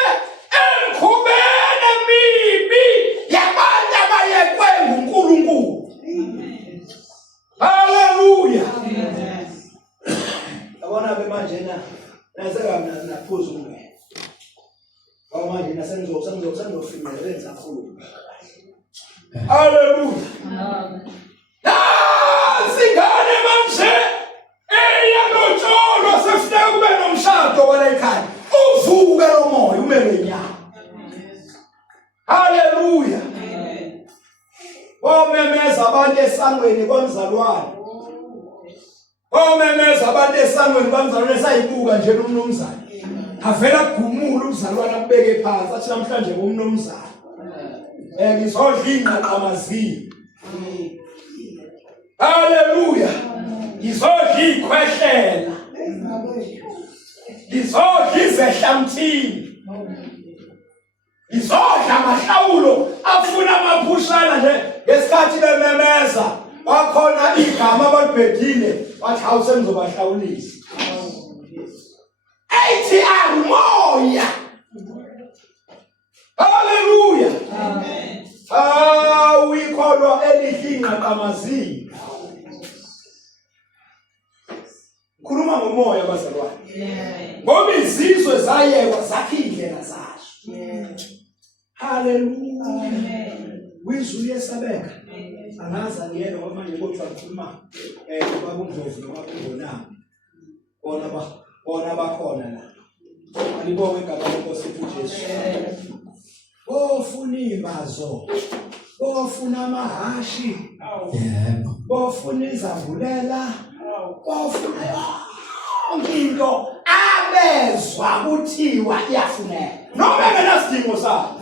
emkhubeni emibi yabantu abayekwe nguNkulunkulu. Haleluya. Abona bemanje naseka naphuza umoya. Manje nasengizofika kakhulu. Haleluya. Singane manje eyanotsholwa sefuna kube nomshado wala ekhaya. Uvuke lo moya umele nyama. Haleluya. Bomemeza Wamemeza abantu esangweni komzalwane. Wamemeza abantu esangweni komzalwane sayibuka nje umnumzane. Avela gumula umzalwane akubeke phansi athi namhlanje ngomnumzane. Ngizodla amazwi. Hallelujah. Ngizodla ikhwehlela. Ngizodla izehlamthini. Ngizodla amahlawulo afuna amaphushana nje ngesikhathi bememeza. Wakhona igama abalibhedile wathi awuse ngizobahlawulisa. Ethi amoya. Hallelujah. Amen. Uyikholwa elihinqa kamazini. Khuluma ngomoya bazalwane. Ngoba izizwe zayekwa zakhe indlela zazo. Hallelujah. Amen. Wizulu yesabeka. Angaza ngiyena ngoba manje kodwa ngikhuluma babundlovu noma bondona. Bona bakhona la. Alibonge igama lenkosi uJesu. Bofuna imbazo. Bofuna amahashi. Yebo. Bofuna izambulela. Bofuna into abezwa kuthiwa iyafuneka. Noma engenasidingo sakho.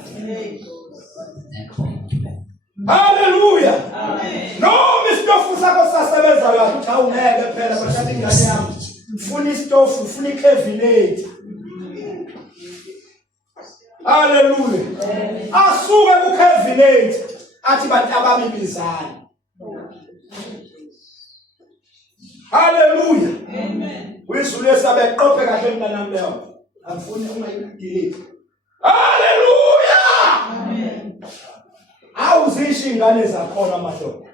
Hallelujah. Amen. Noma isitofu sakho sasebenza kahle uthi awungeke phela bashathi ingane yami. Ufuna isitofu, ufuna icavenator. Hallelujah. Asuke kucavenator athi bantu ababibizana. Hallelujah. Amen. Wizulu esabeqophe kahle mntanami leyo. Angifuni ungayidelete. Hallelujah. Amen. Awuzisho ingane zakhona amadoda.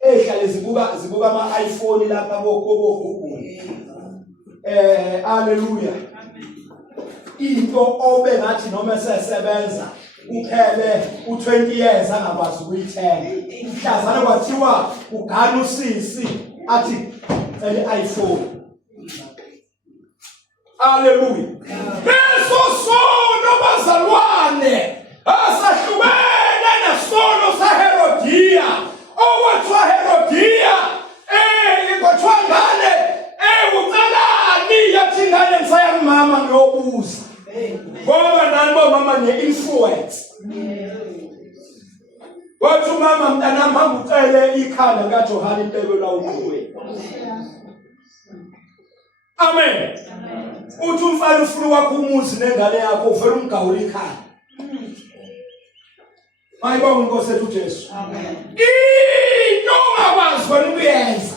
Ehlale zibuka ama-iPhone lapha Google. Hallelujah. Into obe ngathi noma esesebenza uphele u20 years angakwazi ukuyithenga. Mhlazana kwathiwa ugana usisi athi iPhone. Hallelujah. Leso sono bazalwane asahlubene nesono saHerodia. Okwathiwa Herodia ikwathiwa ngane ucalani yathi ngane ngisaya kumama ngiyobuza. Ngoba nani bomama ne-influence. Wathi umama mntanami hamba ucele ikhanda likaJohane Intebelwa uqhubeni. Amen. Uthi umfana ufuna wakho umuzi nengane yakho uvela umgawula ikhanda. Ayibonge inkosi yethu uJesu. Amen. Ongakwazi wena ukuyenza.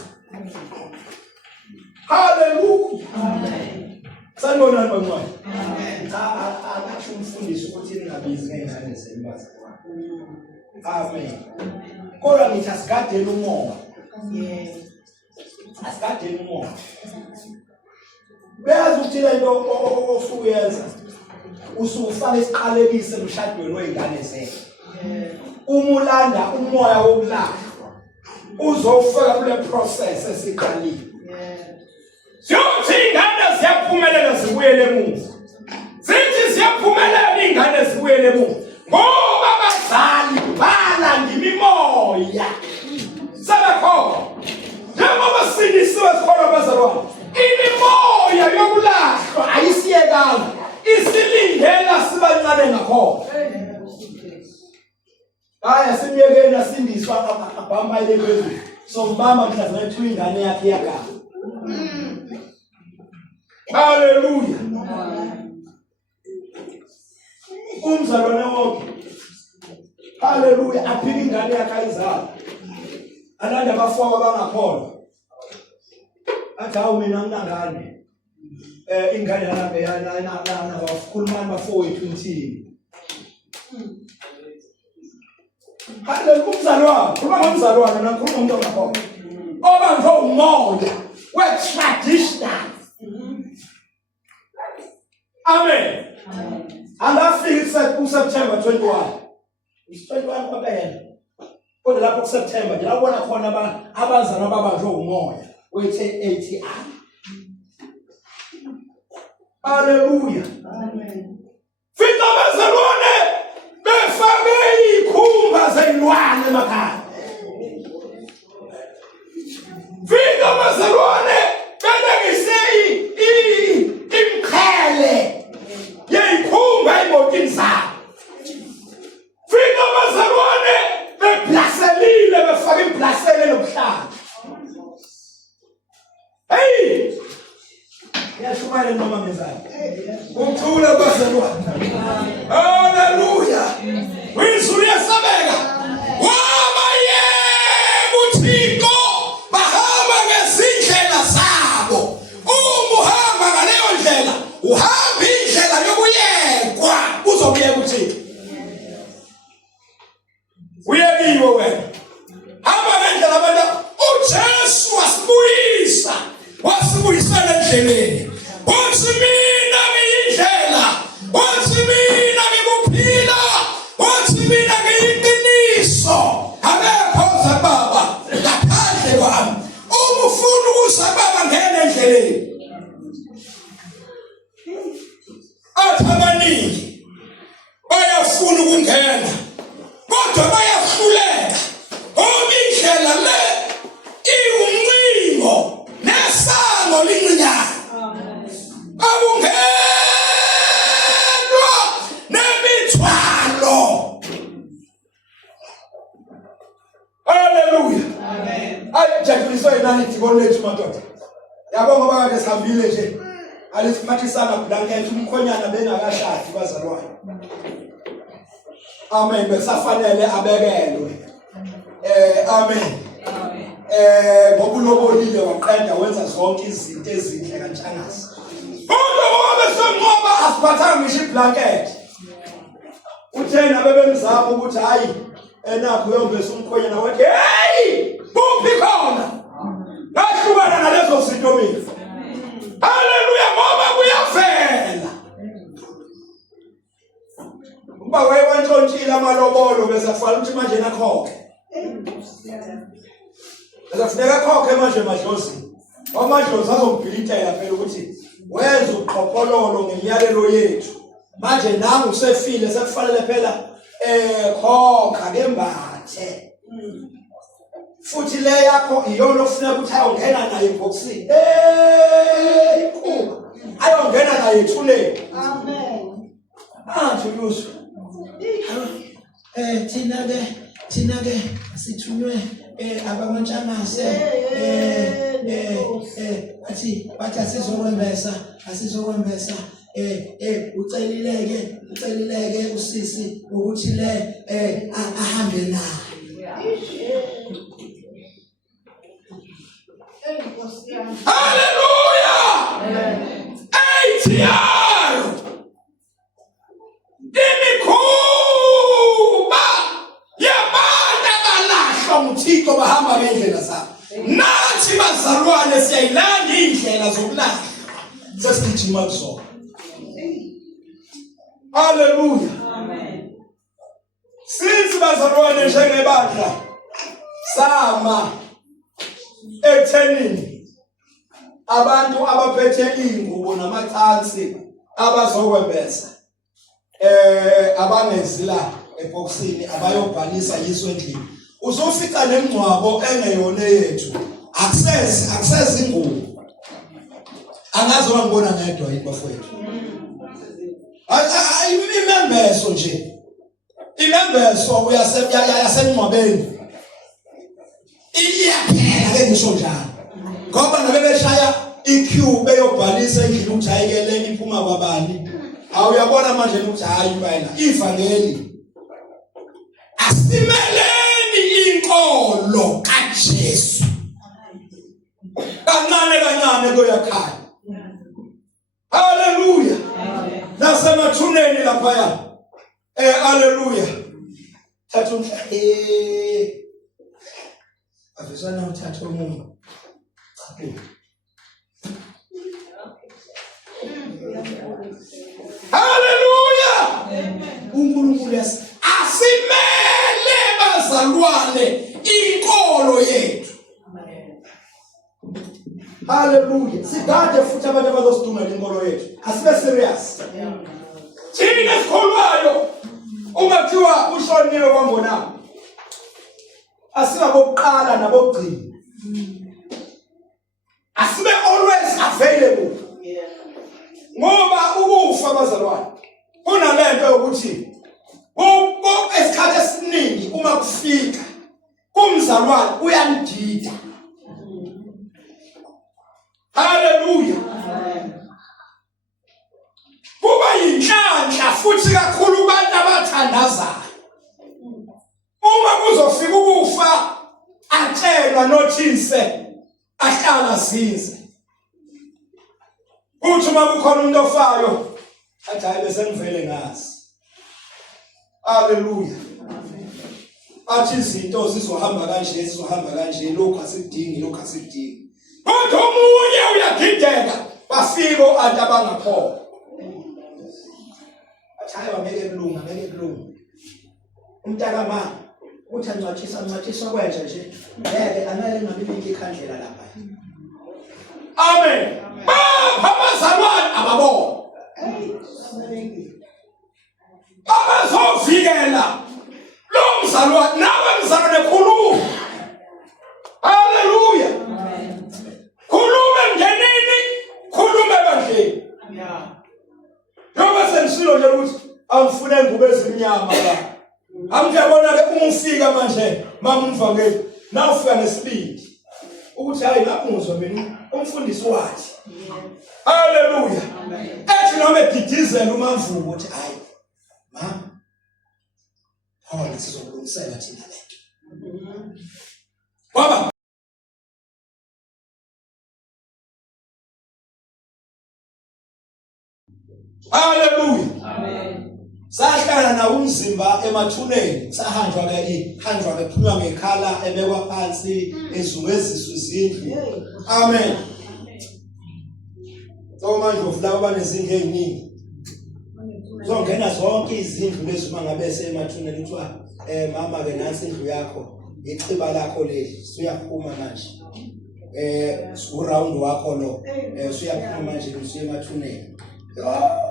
Hallelujah. Amen. Sanibonani bangcwele. Amen. Akasho umfundisi ukuthi ningabizi ngengane zenu bazalwane. Amen. Kodwa ngithi asigadeni umoya. Yes. Asigadeni umoya. Beyazi ukuthi lento ofuku yenza usufaka isiqalekise emshadweni weingane zenu. Umulanda umoya wokulahla uzofaka kule process esiqalile. Siyothi ingane ziyaphumelela zibuyele emuva. Sithi ziyaphumelela ingane zibuyele emuva. Ngoba abazali balanda imimoya. Sebekho. Njengoba sindisiwe sikolo bazalwane. Imimoya yokulahlwa ayisiyekanga. Isilindela sibancane ngakho. Aya simyekeni asindiswa abamba ile kwethu. So mbamba mhlazana ethu ingane yakhe yakha. Hallelujah. Umzalwane wonke. Hallelujah. Aphika ingane yakhe ayizala. Alanda abafowabo abangakhona. Athi awu mina nginangane. Ingane yami yana bakhuluma abafowethu inthini. Hallelujah. Umzalwane, khuluma ngomzalwane nakhuluma umuntu ongakhona. Obanjwe umoya we-traditional. Amen. Angafika kuSeptember 21. Is 21 kwaphela. Kodwa lapho kuSeptember nje labona khona abazana ababanjwe umoya wethe ATI. Hallelujah. Amen. Fika bazalwane befake ikhumba zeyilwane emakhaya. Ismail noma ngezani. Uthule bazalwane. Hallelujah. Wizulu yasabeka. Waba yebo Thixo bahamba ngezindlela zabo. Uma uhamba ngaleyo ndlela, uhamba indlela yokuyekwa uzokuyeka uThixo. Uyekiwe wena. Hamba ngendlela abantu uJesu wasibuyisela endleleni. Wathi mina ngiyindlela, wathi mina ngikuphila, wathi mina ngiyiqiniso. Akekho oza kuBaba ngaphandle kwami. Uma ufuna ukuza kuBaba ngene endleleni. Abaningi bayafuna ukungena kodwa bayahluleka. Indlela le iwumncingo nesango lincinyana. Abungenwa nemithwalo. Hallelujah. Amen. Ayijabuliswa yinani idikoni lethu madoda. Yabo ngoba kade sihambile nje. Alisiphathisana blanket umkhonyana bengakashadi bazalwane. Amen. Besafanele abekelwe. Amen. Ngokulobolile waqeda wenza zonke izinto ezinhle kanjangasi. Kodwa besemnqoba asiphathanga ngisho iblanket. Uthena bebemzama ukuthi hayi enakho uyombesa umkhonyana wathi hey kuphi khona. Ngahlukana nalezo zinto mina. Hallelujah ngoba kuyavela. Uba wayewantshontshile amalobolo bese kufanele ukuthi manje nakhokhe. Azafuneka khokhe manje madlozi. Amadlozi azongibhilitela phela ukuthi wenza uqhophololo ngemiyalelo yethu. Manje nami usefile sekufanele phela khokha ngembathe. Futhi le yakho iyona ofuna ukuthi ayongena naye eboxini. Kuba ayongena naye ethuleni. Amen. Thuluzo. Thina ke sithunywe abamantshangase bathi asizokwembesa ucelileke usisi ukuthi le ahambe naye. Hallelujah. ATR. Imikhuba yabantu abalahla uThixo bahamba ngendlela zabo. Nathi bazalwane siyayilanda indlela zokulahla. Sesigijima kuzona. Hallelujah. Amen. Since bazalwane njengebandla sama ekuthenini abantu abaphethe ingubo namacansi abazokwembesa abangezila eboxini abayobhalisa yiso endlini. Uzofika nemngcwabo engeyona yethu. Access ingubo. Angazi wangibona ngedwa yibafowethu. Imembeso nje. Imembeso uyasemngcwabeni. Iyaphela ke ngisho njalo. Ngoba nabe beshaya iqueue beyobhalisa endlini ukuthi ayikele iphuma kwabani. Awuyabona manje ukuthi hayi bayina ivangeli. Asimeleni inkolo kaJesu. Kancane koyakhaya. Hallelujah. Nasemathuneni lapha hallelujah. Thatha afisana uthatha umuntu. Hallelujah. uNkulunkulu asimele bazalwane inkolo yethu. Hallelujah. Sigade futhi abantu abazosidumela inkolo yethu. Asibe serious. Thina sikholwayo uma kuthiwa ushoniwe kwambona. Asibabokuqala nabokugcina. Asibe always available. Ngoba ukufa bazalwane kunalento yokuthi esikhathi esiningi uma kufika kumzalwane uyandida. Hallelujah. kuba yinhlanhla futhi kakhulu kubantu abathandazayo. Uma kuzofika ukufa atshelwa nothise ahlala zinze. Kuthi uma kukhona umuntu ofayo athi hayi bese ngivele ngazi. Haleluya. Athi izinto zizohamba kanje lokho asidingi. Kodwa omunye uyagideka bafika abantu abangapho. Athi hayi ngeke kulunga. Umntaka ma uthi ancwathisa kwenje nje. Ngeke amele ngabibike ikhandlela lapha. Amen. Abazalwane ababona. Abazovikela lo mzalwane nawe mzalwane khuluma. Haleluya. Khuluma ngenini, khuluma ebandleni. Noma sensilo nje ukuthi angifune ngube ezimnyama la. Angiyabona ke umfika manje mamumvangeli nawufika nesibindi ukuthi hayi lapho ngizwa mina umfundisi wathi. Haleluya. Ethi noma edidizela uMamvubu uthi hayi ma sizokulungisela thina lento. Baba haleluya. Amen. Sahlala na umzimba emathuneni sahanjwa ke phunywa ngekhala ebekwa phansi ezungeziswa izindlu. Amen. So manje ufuna kuba nezindlu eziningi. Zongena zonke izindlu lezi uma ngabe esemathuneni kuthiwa mama ke nansi indlu yakho ichiba lakho leli siyaphuma manje. Uround wakho lo siyaphuma manje kusemathuneni.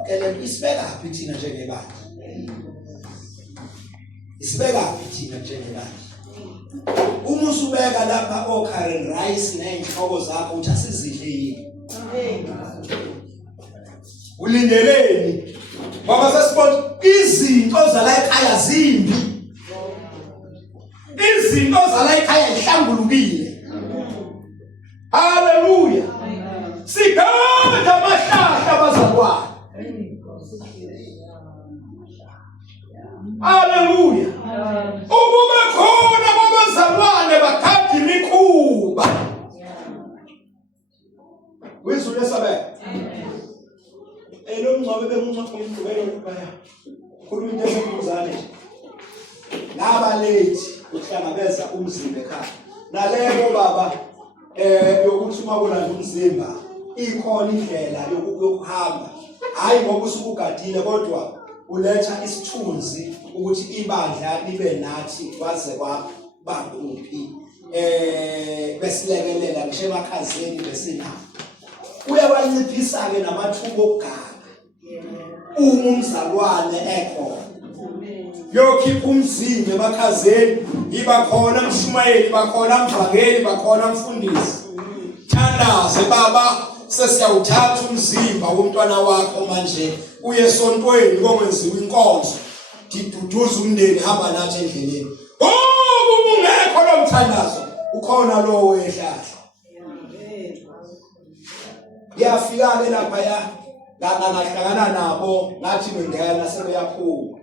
Ke isibeka phi thina njengebandla? Isibeka phi thina njengebandla? Uma usubeka lapha Karen Rice nenhloko zakho uthi asizidle yini? Ulindeleni ngoba sesibona izinto zala ekhaya zimbi. Izinto zala ekhaya zihlambulukile. Haleluya. Sigada amahlahla abazalwane. Haleluya. Ukube khona babazalwane bakhanda imikhuba. Wezulu lesabe. Lo mncwabe bengumncwabe ngibelo lokaya. Khuluma into esenkuzane. Laba late uhlangabeza umzimba ekhaya. Nalebo baba yokuthi uma kuna umzimba ikhona indlela yokuhamba. Hayi ngoba usukugadile kodwa uletha isithunzi ukuthi ibandla libe nathi kwaze kwabakuphi besilekelela ngisho emakhazeni besinabo. Uyawanciphisa ke namathuba okuganga. Uma umzalwane ekhona yokhipha umzimba emakhazeni ibakhona umshumayeli bakhona umvangeli bakhona umfundisi. Thandaze baba sesiyawuthatha umzimba womntwana wakho manje uye esontweni kokwenziwa inkonzo diduduza umndeni hamba nathi endleleni. Ungekho lo mthandazo ukhona lo wehlahla. Yafika ke lapha ya ngahlangana nabo ngathi ngingena sebeyaphuma.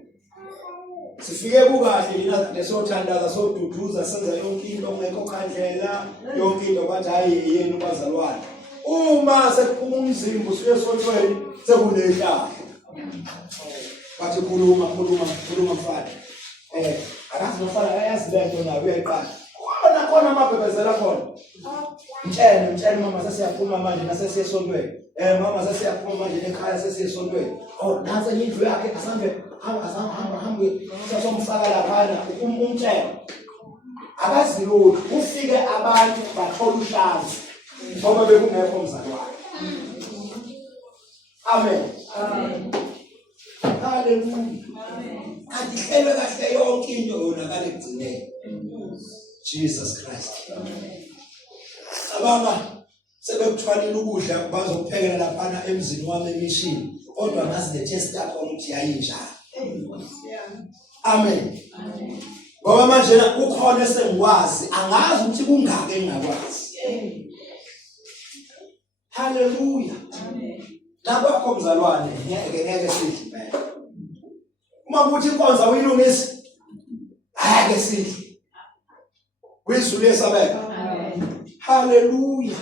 Sifike kukahle lina lesothandaza soduduza senza yonke into ongekho khandlela yonke into kwathi hayi yena ubazalwane. Uma sekuphuma umzimba usuye esontweni sekunehlahla. Bathi khuluma mfana. Akazi nofana ayazi lento nawe uyayiqala. Khona amabhebhezela khona. Mtshele mama sesiyaphuma manje nasesiyesontweni. Mama sesiyaphuma manje ekhaya sesiyesontweni. Nansi indlu yakhe asambe sasomfaka laphana umtshele. Akazi lutho ufike abantu bathola uhlanzi ngoba bekungekho umzalwane. Amen. Haleluya. Adihlelwe kahle yonke into yona kale kugcineni. Jesus Christ. Ababa sebekuthwalile ukudla bazokuphekela laphana emzini wami emission kodwa ngazi the test yakho ukuthi yayinjani. Amen. Ngoba manje ukhona esengikwazi angazi ukuthi kungake engakwazi. Haleluya. Nakwakho mzalwane ngeke sidli phela. Uma kuthi inkonzo uyilungisa ake sidli. Kwizulu lesabeka. Hallelujah.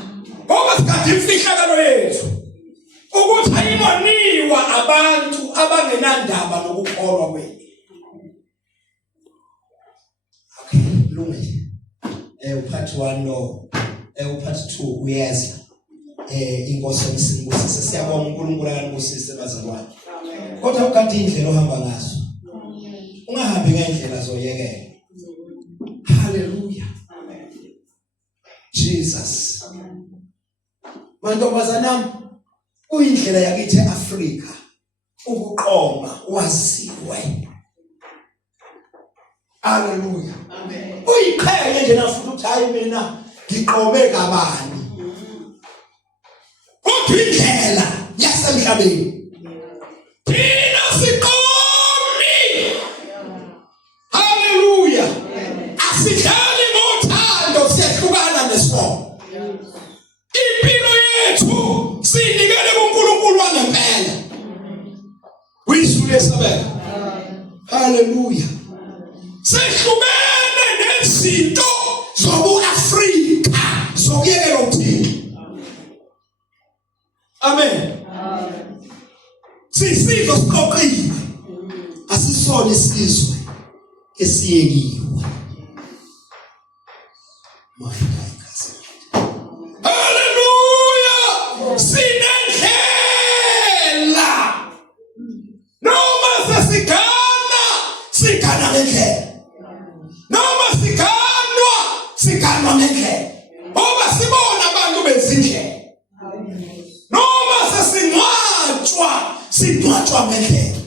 Ngoba sikade imfihlakalo yethu ukuthi ayinoniwa abantu abangenandaba nokukholwa kwethu. Okay, lungile. Uphathi 1 lo, uphathi 2 uyeza. Inkosi yomsindisi siyabonga uNkulunkulu akaNkosisi bazalwane. Kodwa ukanti indlela ohamba ngazo. Ungahambi ngendlela zoyekela. Hallelujah. Jesus. Mantombazana uyindlela yakithi eAfrika ukuqoma waziwe. Hallelujah. Amen. Uyiqhele nje nafuthi uthi hayi mina ngiqome kabani. Kodwa indlela yasemhlabeni. Thina siqomi. Hallelujah. Asidlali ngothando siyahlukana nesifo. Impilo yethu sinikele kuNkulunkulu wangempela. Uyizulu lesabeka. Hallelujah. Sehlukene nezinto zobuAfrika zokuyekela ukuthini. Amen. Sisizwe siqoqile. Asisona isizwe esiyekiwe. Hallelujah. Sinendlela. Noma sikana ngendlela. Noma sikanwa ngendlela. Ngoba sibona abantu bezindlela. Noma singcwatshwa ngendlela.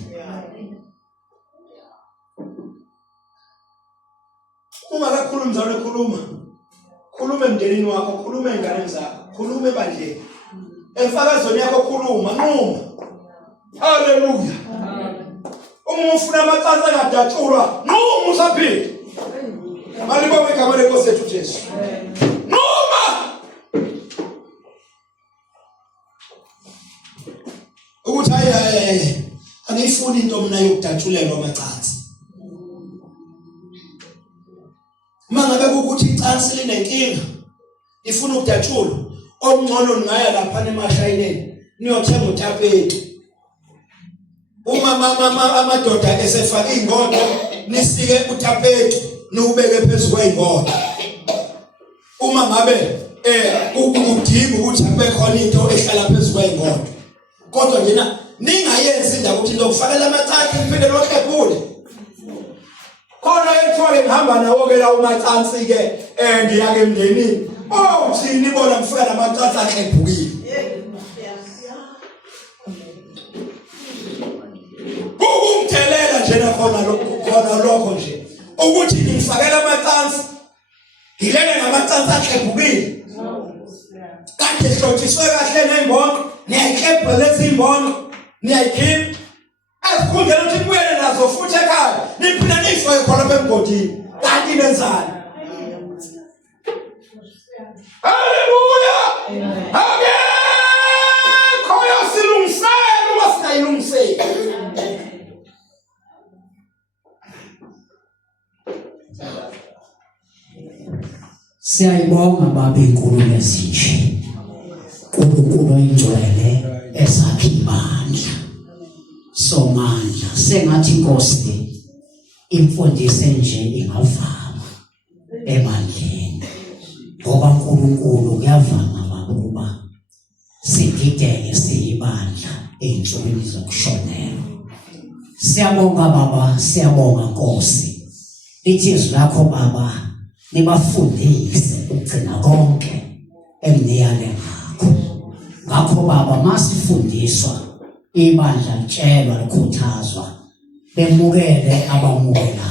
Ungakakhulumi mzalwane khuluma. Khuluma emndenini wakho, khuluma enganeni zakho, khuluma ebandleni. Emfakazweni yakho khuluma, nquma. Hallelujah. Uma ufuna amacansi angadatshulwa, nquma usaphila. Malibonge igama lenkosi yethu Jesu. Nquma. Ukuthi hayi angifuni into mina yokudatshulelwa amacansi. Mangabe ukuthi icansi linenkinga ifuna ukudatshulwa ongcono ngaya lapha emashayineni niyothenga utapeti. Uma amadoda esefaka ingodo nisike utapeti niubeke phezulu kweingodo. Uma ngabe ukudinga ukuthi akube khona into ehlala phezulu kweingodo. Kodwa njena ningayenzi indaba ukuthi lokufakela amacansi kuphinde loqephule. Khona ethiwa ngihamba nawo ke la umacansi ke ngiyake emndenini. Thini bona ngifika namacansi aqephukile. Kumthelela njena khona lokho nje. Ukuthi ngifakela amacansi. Ngilele ngamacansi aqephukile. Kade hlothiswe kahle nembono, niyayikhepha lezi imbono, niyayikhipha. Asikhundela ukuthi nibuyele nazo futhi ekhaya niphinde nifike khona emgodini kanti nenzani. Hallelujah. Amen. Khoya silungisela uma singayilungiseli. Siyayibonga baba inkulumo ezinje. uNkulunkulu oyingcwele esakha ibandla somandla. Sengathi inkosi imfundise nje ingavama emandleni. Ngoba uNkulunkulu kuyavama ukuba sidideke siyibandla ey'nsukwini zokushonela. Siyabonga baba, siyabonga Nkosi. Lithi izwi lakho baba nibafundise ukugcina konke eniyale ngakho. Ngakho baba masifundiswa ibandla litshelwa likhuthazwa bemukele abamukela